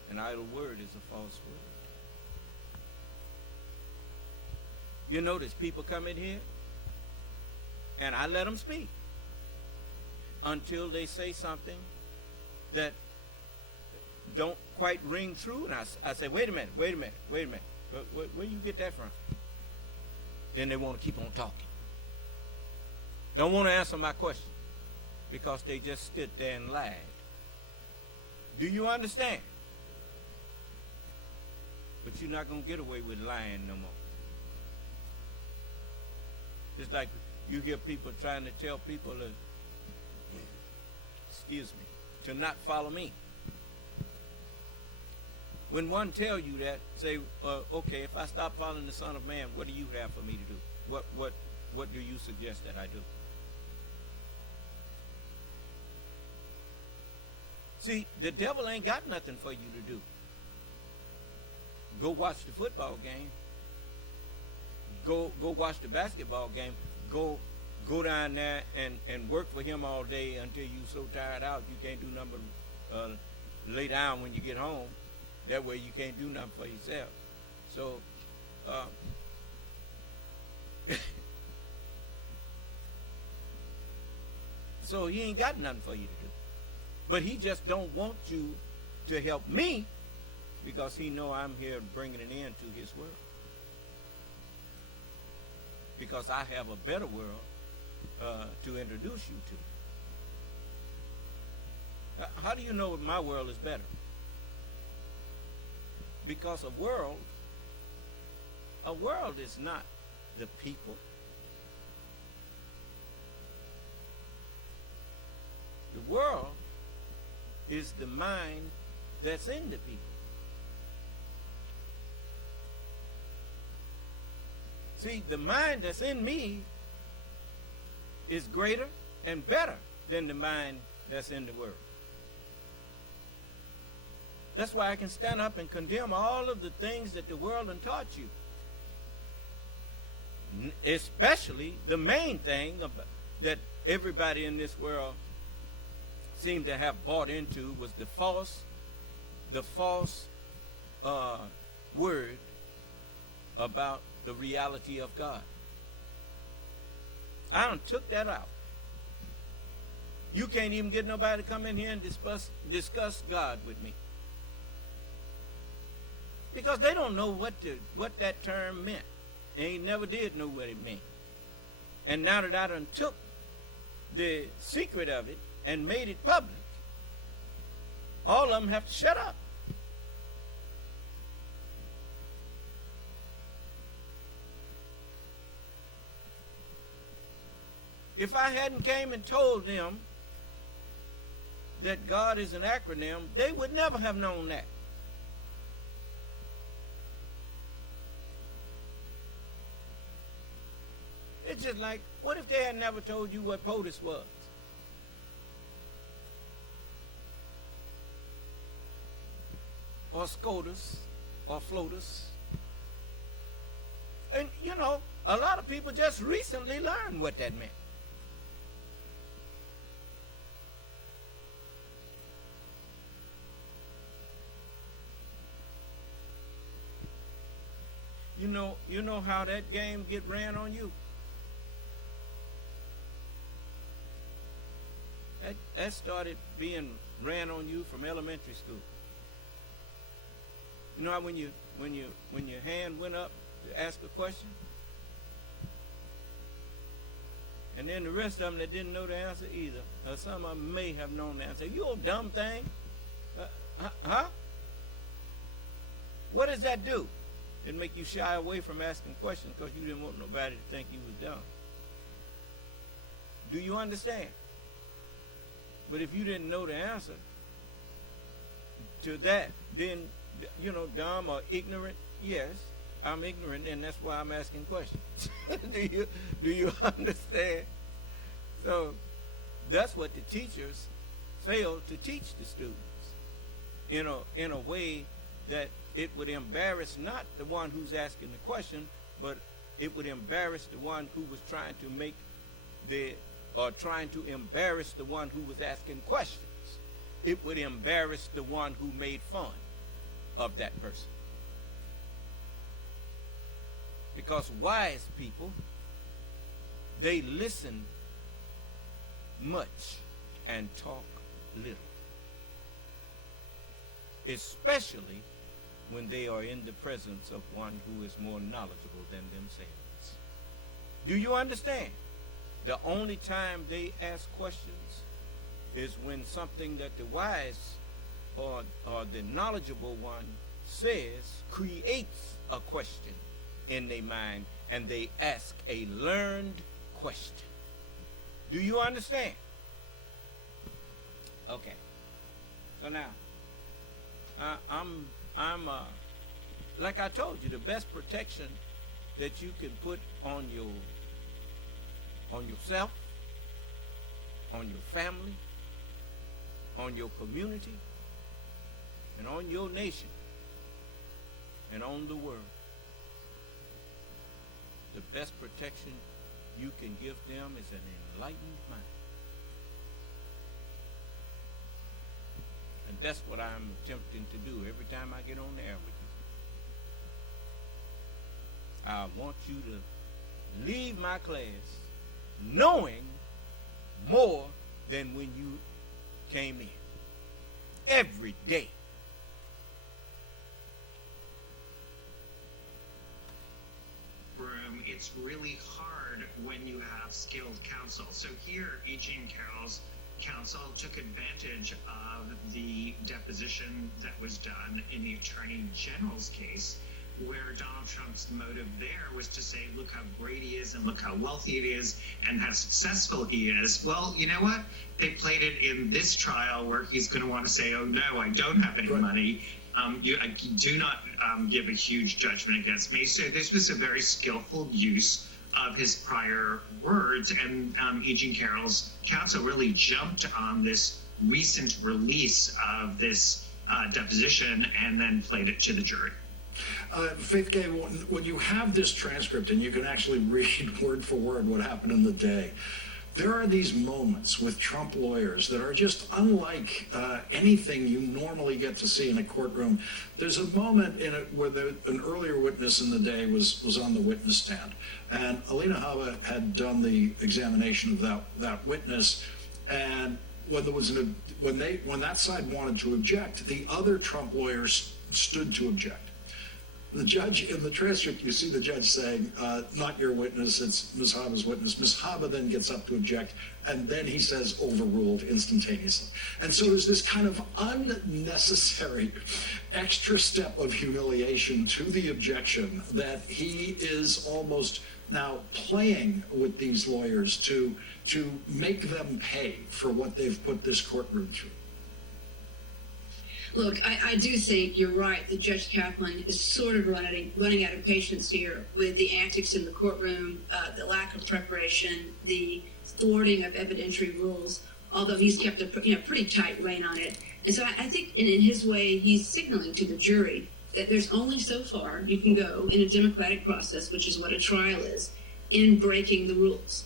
An idle word is a false word. You notice people come in here and I let them speak until they say something that don't quite ring true, and I say, wait a minute. Where you get that from? Then they want to keep on talking. Don't want to answer my question because they just stood there and lied. Do you understand? But you're not going to get away with lying no more. It's like you hear people trying to tell people to not follow me. When one tell you that, say, okay, if I stop following the Son of Man, what do you have for me to do? What do you suggest that I do? See, the devil ain't got nothing for you to do. Go watch the football game. Go watch the basketball game. Go down there and work for him all day until you so tired out you can't do nothing but lay down when you get home. That way you can't do nothing for yourself. So, so he ain't got nothing for you to do. But he just don't want you to help me because he know I'm here bringing an end to his world. Because I have a better world to introduce you to. How do you know my world is better? Because a world is not the people. The world is the mind that's in the people. See, the mind that's in me is greater and better than the mind that's in the world. That's why I can stand up and condemn all of the things that the world done taught you. Especially the main thing that everybody in this world seemed to have bought into was the false word about the reality of God. I done took that out. You can't even get nobody to come in here and discuss God with me. Because they don't know what that term meant. They never did know what it meant. And now that I done took the secret of it and made it public, all of them have to shut up. If I hadn't came and told them that God is an acronym, they would never have known that. It's just like, what if they had never told you what POTUS was? Or SCOTUS, or FLOTUS? And, you know, a lot of people just recently learned what that meant. You know how that game get ran on you? That started being ran on you from elementary school. You know how when your hand went up to ask a question, and then the rest of them that didn't know the answer either, or some of them may have known the answer. You old dumb thing, huh? What does that do? It make you shy away from asking questions because you didn't want nobody to think you was dumb. Do you understand? But if you didn't know the answer to that, then, you know, dumb or ignorant, yes, I'm ignorant, and that's why I'm asking questions. Do you understand? So that's what the teachers failed to teach the students in a way that it would embarrass not the one who's asking the question, but it would embarrass the one who was trying to embarrass the one who was asking questions. It would embarrass the one who made fun of that person. Because wise people, they listen much and talk little. Especially when they are in the presence of one who is more knowledgeable than themselves. Do you understand? The only time they ask questions is when something that the wise or the knowledgeable one says creates a question in their mind, and they ask a learned question. Do you understand? Okay. So now, I'm like I told you, the best protection that you can put on yourself, on your family, on your community, and on your nation, and on the world. The best protection you can give them is an enlightened mind. And that's what I'm attempting to do every time I get on the air with you. I want you to leave my class knowing more than when you came in. Every day. It's really hard when you have skilled counsel. So here, E. Jean Carroll's counsel took advantage of the deposition that was done in the Attorney General's case, where Donald Trump's motive there was to say, look how great he is and look how wealthy it is and how successful he is. Well, you know what? They played it in this trial where he's going to want to say, oh, no, I don't have any money. I do not give a huge judgment against me. So this was a very skillful use of his prior words. And E. Jean Carroll's counsel really jumped on this recent release of this deposition and then played it to the jury. Faith Gay, when you have this transcript and you can actually read word for word what happened in the day, there are these moments with Trump lawyers that are just unlike anything you normally get to see in a courtroom. There's a moment in it where an earlier witness in the day was on the witness stand, and Alina Habba had done the examination of that witness, and when there was when that side wanted to object, the other Trump lawyers stood to object. The judge, in the transcript, you see the judge saying, not your witness, it's Ms. Haba's witness. Ms. Haba then gets up to object, and then he says overruled instantaneously. And so there's this kind of unnecessary extra step of humiliation to the objection that he is almost now playing with these lawyers to make them pay for what they've put this courtroom through. Look, I do think you're right that Judge Kaplan is sort of running out of patience here with the antics in the courtroom, the lack of preparation, the thwarting of evidentiary rules, although he's kept a pretty tight rein on it. And so I think in his way, he's signaling to the jury that there's only so far you can go in a democratic process, which is what a trial is, in breaking the rules.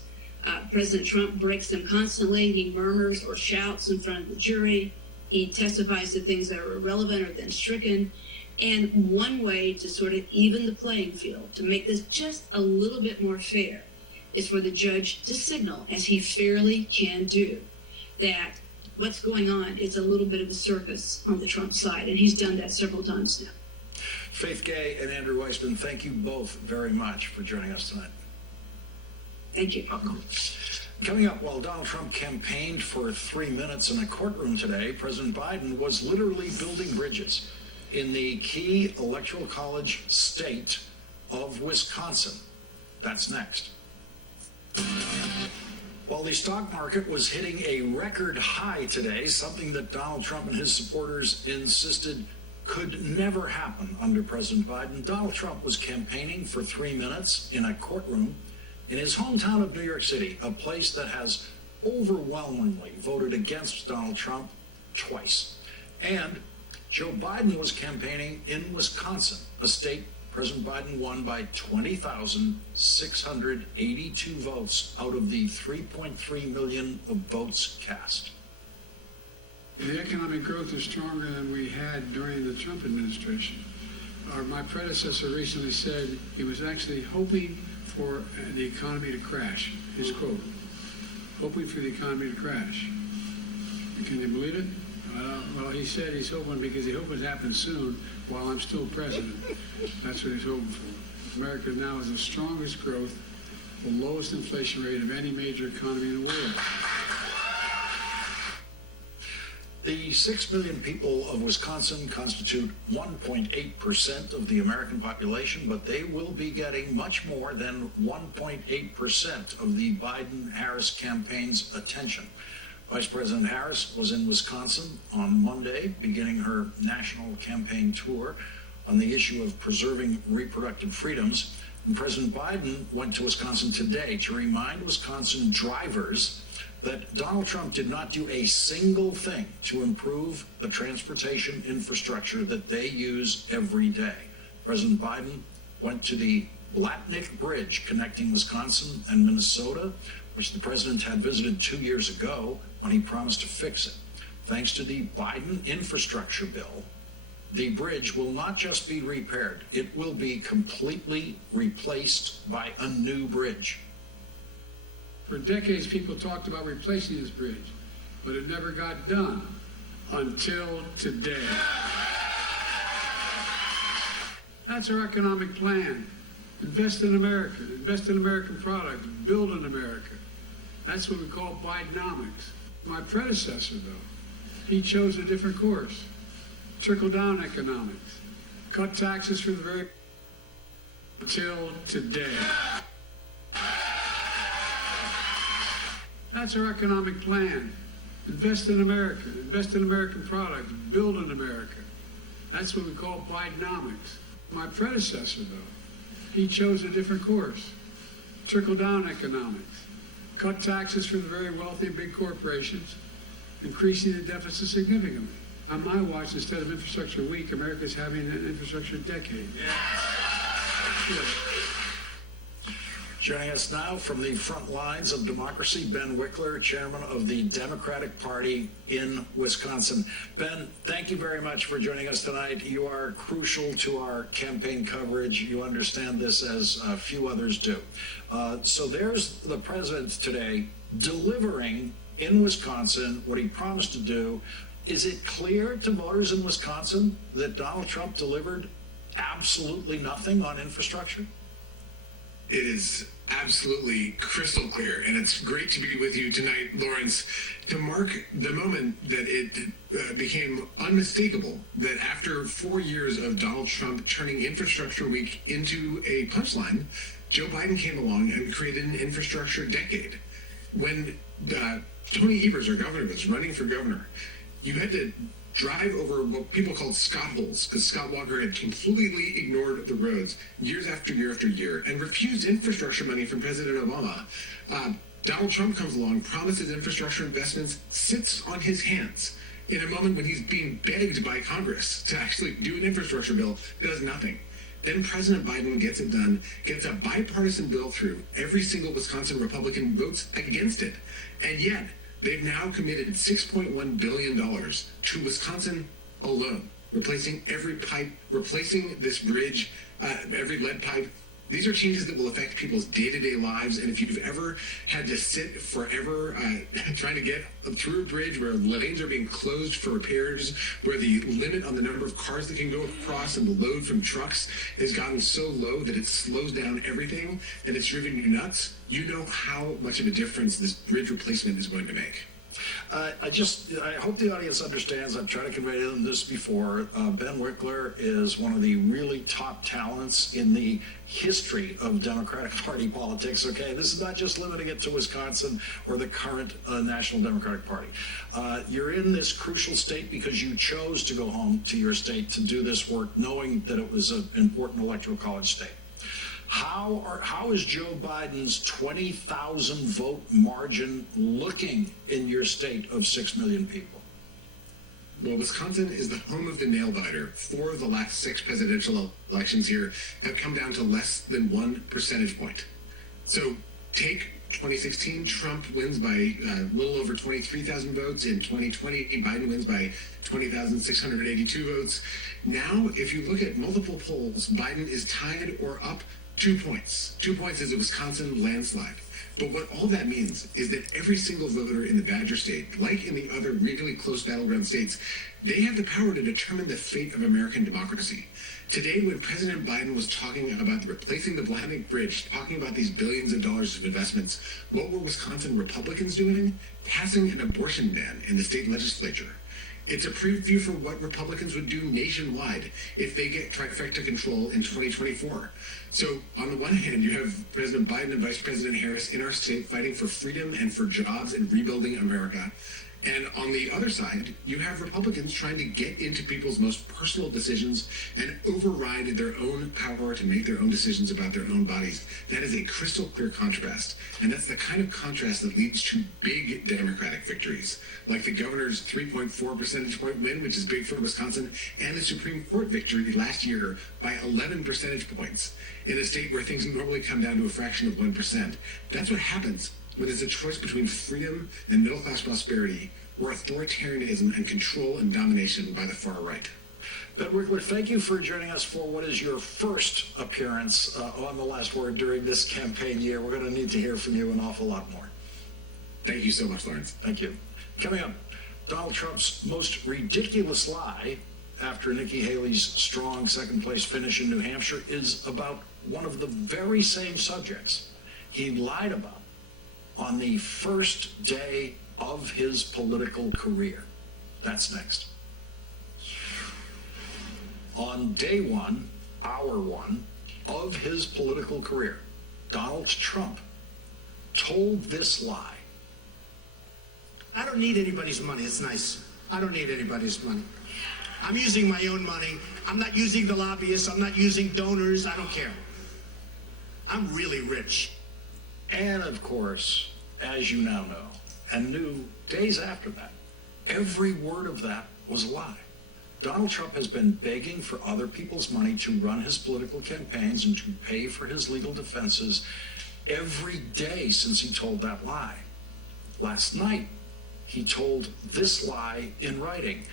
President Trump breaks them constantly. He murmurs or shouts in front of the jury. He testifies to things that are irrelevant or then stricken. And one way to sort of even the playing field, to make this just a little bit more fair, is for the judge to signal, as he fairly can do, that what's going on is a little bit of a circus on the Trump side. And he's done that several times now. Faith Gay and Andrew Weissman, thank you both very much for joining us tonight. Thank you. Welcome. Coming up, while Donald Trump campaigned for 3 minutes in a courtroom today, President Biden was literally building bridges in the key electoral college state of Wisconsin. That's next. While the stock market was hitting a record high today, something that Donald Trump and his supporters insisted could never happen under President Biden, Donald Trump was campaigning for 3 minutes in a courtroom in his hometown of New York City, a place that has overwhelmingly voted against Donald Trump twice. And Joe Biden was campaigning in Wisconsin, a state President Biden won by 20,682 votes out of the 3.3 million of votes cast. The economic growth is stronger than we had during the Trump administration. My predecessor recently said he was actually hoping for the economy to crash, his quote, hoping for the economy to crash. Can you believe it? Well, he said he's hoping because he hopes it happens soon while I'm still president. That's what he's hoping for. America now has the strongest growth, the lowest inflation rate of any major economy in the world. The 6 million people of Wisconsin constitute 1.8% of the American population, but they will be getting much more than 1.8% of the Biden-Harris campaign's attention. Vice President Harris was in Wisconsin on Monday, beginning her national campaign tour on the issue of preserving reproductive freedoms. And President Biden went to Wisconsin today to remind Wisconsin drivers that Donald Trump did not do a single thing to improve the transportation infrastructure that they use every day. President Biden went to the Blatnick Bridge connecting Wisconsin and Minnesota, which the president had visited 2 years ago when he promised to fix it. Thanks to the Biden infrastructure bill, the bridge will not just be repaired, it will be completely replaced by a new bridge. For decades, people talked about replacing this bridge, but it never got done until today. That's our economic plan. Invest in America, invest in American products, build in America. That's what we call Bidenomics. My predecessor, though, he chose a different course. Trickle-down economics. Cut taxes for the very until today. That's our economic plan. Invest in America, invest in American products, build in America. That's what we call Bidenomics. My predecessor, though, he chose a different course. Trickle-down economics. Cut taxes for the very wealthy and big corporations, increasing the deficit significantly. On my watch, instead of infrastructure week, America's having an infrastructure decade. Yeah. Joining us now from the front lines of democracy, Ben Wickler, chairman of the Democratic Party in Wisconsin. Ben, thank you very much for joining us tonight. You are crucial to our campaign coverage. You understand this as few others do. So there's the president today delivering in Wisconsin what he promised to do. Is it clear to voters in Wisconsin that Donald Trump delivered absolutely nothing on infrastructure? It is absolutely crystal clear, and it's great to be with you tonight, Lawrence, to mark the moment that it became unmistakable that after 4 years of Donald Trump turning Infrastructure Week into a punchline, Joe Biden came along and created an infrastructure decade. When Tony Evers, our governor, was running for governor, you had to drive over what people called Scott holes, because Scott Walker had completely ignored the roads years after year after year and refused infrastructure money from President Obama. Donald Trump comes along, promises infrastructure investments, sits on his hands in a moment when he's being begged by Congress to actually do an infrastructure bill, does nothing. Then President Biden gets it done, gets a bipartisan bill through. Every single Wisconsin Republican votes against it. And yet, they've now committed $6.1 billion to Wisconsin alone, replacing every pipe, replacing this bridge, every lead pipe. These are changes that will affect people's day-to-day lives. And if you've ever had to sit forever trying to get through a bridge where lanes are being closed for repairs, where the limit on the number of cars that can go across and the load from trucks has gotten so low that it slows down everything and it's driven you nuts, you know how much of a difference this bridge replacement is going to make. I hope the audience understands, I've tried to convey to them this before, Ben Wickler is one of the really top talents in the history of Democratic Party politics, okay? This is not just limiting it to Wisconsin or the current National Democratic Party. You're in this crucial state because you chose to go home to your state to do this work, knowing that it was an important electoral college state. How is Joe Biden's 20,000 vote margin looking in your state of 6 million people? Well, Wisconsin is the home of the nail biter. 4 of the last 6 presidential elections here have come down to less than 1 percentage point. So take 2016, Trump wins by a little over 23,000 votes. In 2020, Biden wins by 20,682 votes. Now, if you look at multiple polls, Biden is tied or up 2 points. 2 points is a Wisconsin landslide. But what all that means is that every single voter in the Badger State, like in the other really close battleground states, they have the power to determine the fate of American democracy. Today, when President Biden was talking about replacing the Blatnick Bridge, talking about these billions of dollars of investments, what were Wisconsin Republicans doing? Passing an abortion ban in the state legislature. It's a preview for what Republicans would do nationwide if they get trifecta control in 2024. So on the one hand, you have President Biden and Vice President Harris in our state fighting for freedom and for jobs and rebuilding America. And on the other side, you have Republicans trying to get into people's most personal decisions and override their own power to make their own decisions about their own bodies. That is a crystal clear contrast. And that's the kind of contrast that leads to big Democratic victories, like the governor's 3.4 percentage point win, which is big for Wisconsin, and the Supreme Court victory last year by 11 percentage points in a state where things normally come down to a fraction of 1%. That's what happens when it's a choice between freedom and middle-class prosperity or authoritarianism and control and domination by the far right. Ben Wickler, thank you for joining us for what is your first appearance on The Last Word during this campaign year. We're going to need to hear from you an awful lot more. Thank you so much, Lawrence. Thank you. Coming up, Donald Trump's most ridiculous lie after Nikki Haley's strong second-place finish in New Hampshire is about one of the very same subjects he lied about on the first day of his political career. That's next. On day one, hour one, of his political career, Donald Trump told this lie. I don't need anybody's money. It's nice. I don't need anybody's money. I'm using my own money. I'm not using the lobbyists. I'm not using donors. I don't care. I'm really rich. And of course, as you now know, and knew days after that, every word of that was a lie. Donald Trump has been begging for other people's money to run his political campaigns and to pay for his legal defenses every day since he told that lie. Last night, he told this lie in writing.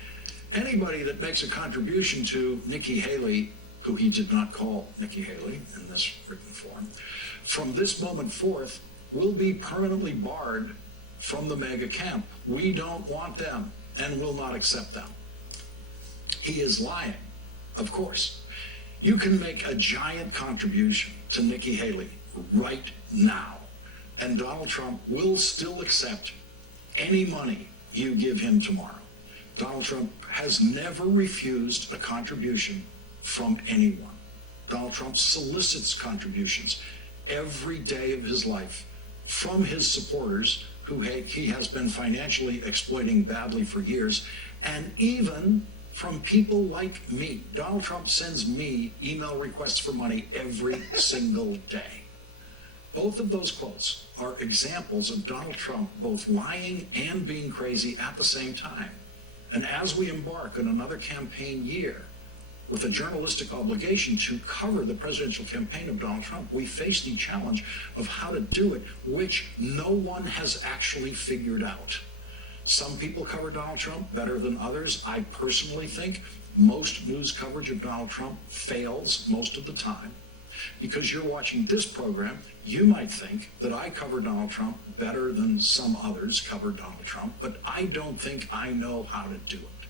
Anybody that makes a contribution to Nikki Haley, who he did not call Nikki Haley in this written form, from this moment forth will be permanently barred from the MAGA camp. We don't want them and will not accept them. He is lying, of course. You can make a giant contribution to Nikki Haley right now, and Donald Trump will still accept any money you give him tomorrow. Donald Trump has never refused a contribution from anyone. Donald Trump solicits contributions every day of his life from his supporters, who he has been financially exploiting badly for years, and even from people like me. Donald Trump sends me email requests for money every single day. Both of those quotes are examples of Donald Trump both lying and being crazy at the same time. And as we embark on another campaign year with a journalistic obligation to cover the presidential campaign of Donald Trump, we face the challenge of how to do it, which no one has actually figured out. Some people cover Donald Trump better than others. I personally think most news coverage of Donald Trump fails most of the time. Because you're watching this program, you might think that I cover Donald Trump better than some others cover Donald Trump, but I don't think I know how to do it.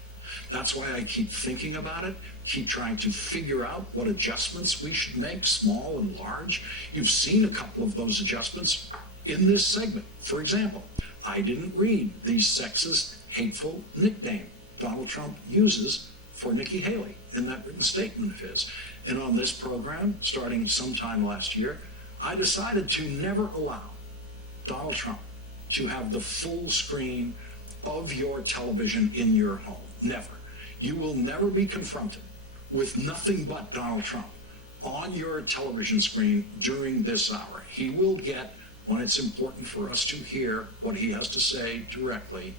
That's why I keep thinking about it, keep trying to figure out what adjustments we should make, small and large. You've seen a couple of those adjustments in this segment. For example, I didn't read the sexist, hateful nickname Donald Trump uses for Nikki Haley in that written statement of his. And on this program, starting sometime last year, I decided to never allow Donald Trump to have the full screen of your television in your home. Never. You will never be confronted with nothing but Donald Trump on your television screen during this hour. He will get, when it's important for us to hear what he has to say directly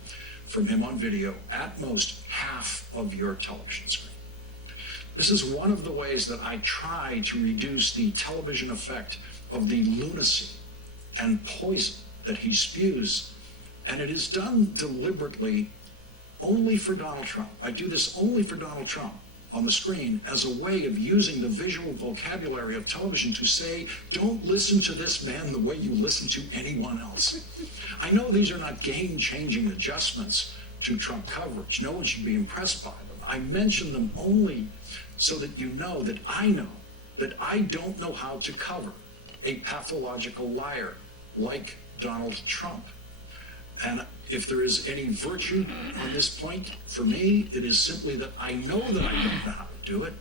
from him on video, at most half of your television screen. This is one of the ways that I try to reduce the television effect of the lunacy and poison that he spews. And it is done deliberately only for Donald Trump. I do this only for Donald Trump on the screen as a way of using the visual vocabulary of television to say, don't listen to this man the way you listen to anyone else. I know these are not game-changing adjustments to Trump coverage. No one should be impressed by them. I mention them only so that you know that I don't know how to cover a pathological liar like Donald Trump. And if there is any virtue on this point, for me, it is simply that I know that I don't know how to do it,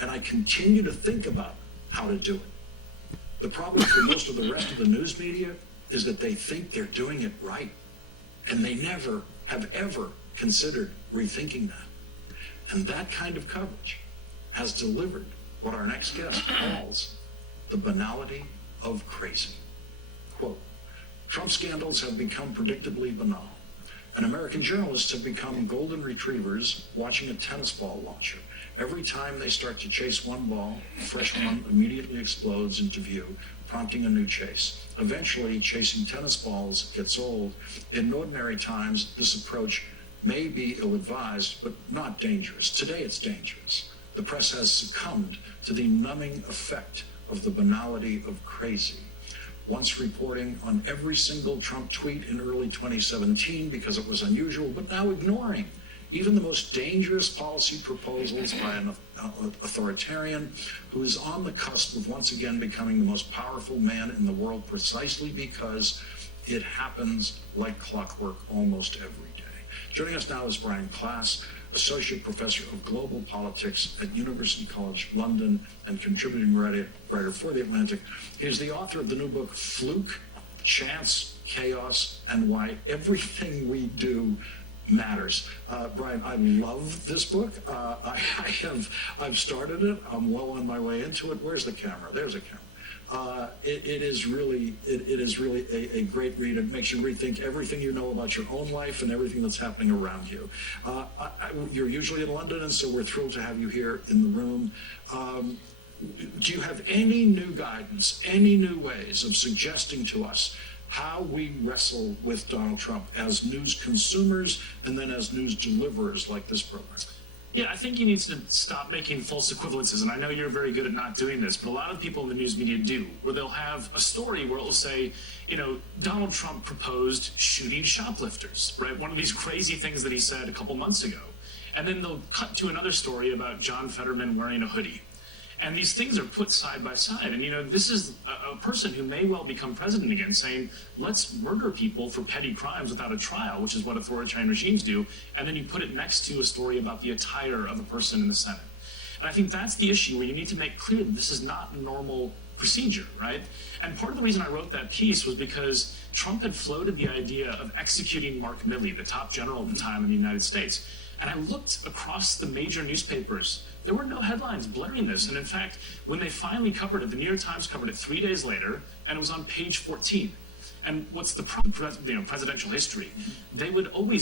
and I continue to think about how to do it. The problem for most of the rest of the news media is that they think they're doing it right, and they never have ever considered rethinking that. And that kind of coverage has delivered what our next guest calls the banality of crazy. Quote, Trump scandals have become predictably banal, and American journalists have become golden retrievers watching a tennis ball launcher. Every time they start to chase one ball, a fresh one immediately explodes into view, prompting a new chase. Eventually, chasing tennis balls gets old. In ordinary times, this approach may be ill-advised, but not dangerous. Today, it's dangerous. The press has succumbed to the numbing effect of the banality of crazy. Once reporting on every single Trump tweet in early 2017 because it was unusual, but now ignoring even the most dangerous policy proposals by an authoritarian who is on the cusp of once again becoming the most powerful man in the world precisely because it happens like clockwork almost every day. Joining us now is Brian Klaas, Associate Professor of Global Politics at University College London and contributing writer for The Atlantic. He is the author of the new book, Fluke, Chance, Chaos, and Why Everything We Do Matters. Brian, I love this book. I've started it. I'm well on my way into it. Where's the camera? There's a camera. It is really a great read. It makes you rethink everything you know about your own life and everything that's happening around you. You're usually in London, and so we're thrilled to have you here in the room. Do you have any new guidance, any new ways of suggesting to us how we wrestle with Donald Trump as news consumers and then as news deliverers like this program? Yeah, I think you need to stop making false equivalences, and I know you're very good at not doing this, but a lot of people in the news media do, where they'll have a story where it will say, you know, Donald Trump proposed shooting shoplifters, right? One of these crazy things that he said a couple months ago. And then they'll cut to another story about John Fetterman wearing a hoodie. And these things are put side by side. And, you know, this is a person who may well become president again saying, let's murder people for petty crimes without a trial, which is what authoritarian regimes do. And then you put it next to a story about the attire of a person in the Senate. And I think that's the issue where you need to make clear that this is not normal procedure, right? And part of the reason I wrote that piece was because Trump had floated the idea of executing Mark Milley, the top general at the time in the United States. And I looked across the major newspapers. There were no headlines blaring this. And in fact, when they finally covered it, the New York Times covered it 3 days later, and it was on page 14. And what's the presidential history? They would always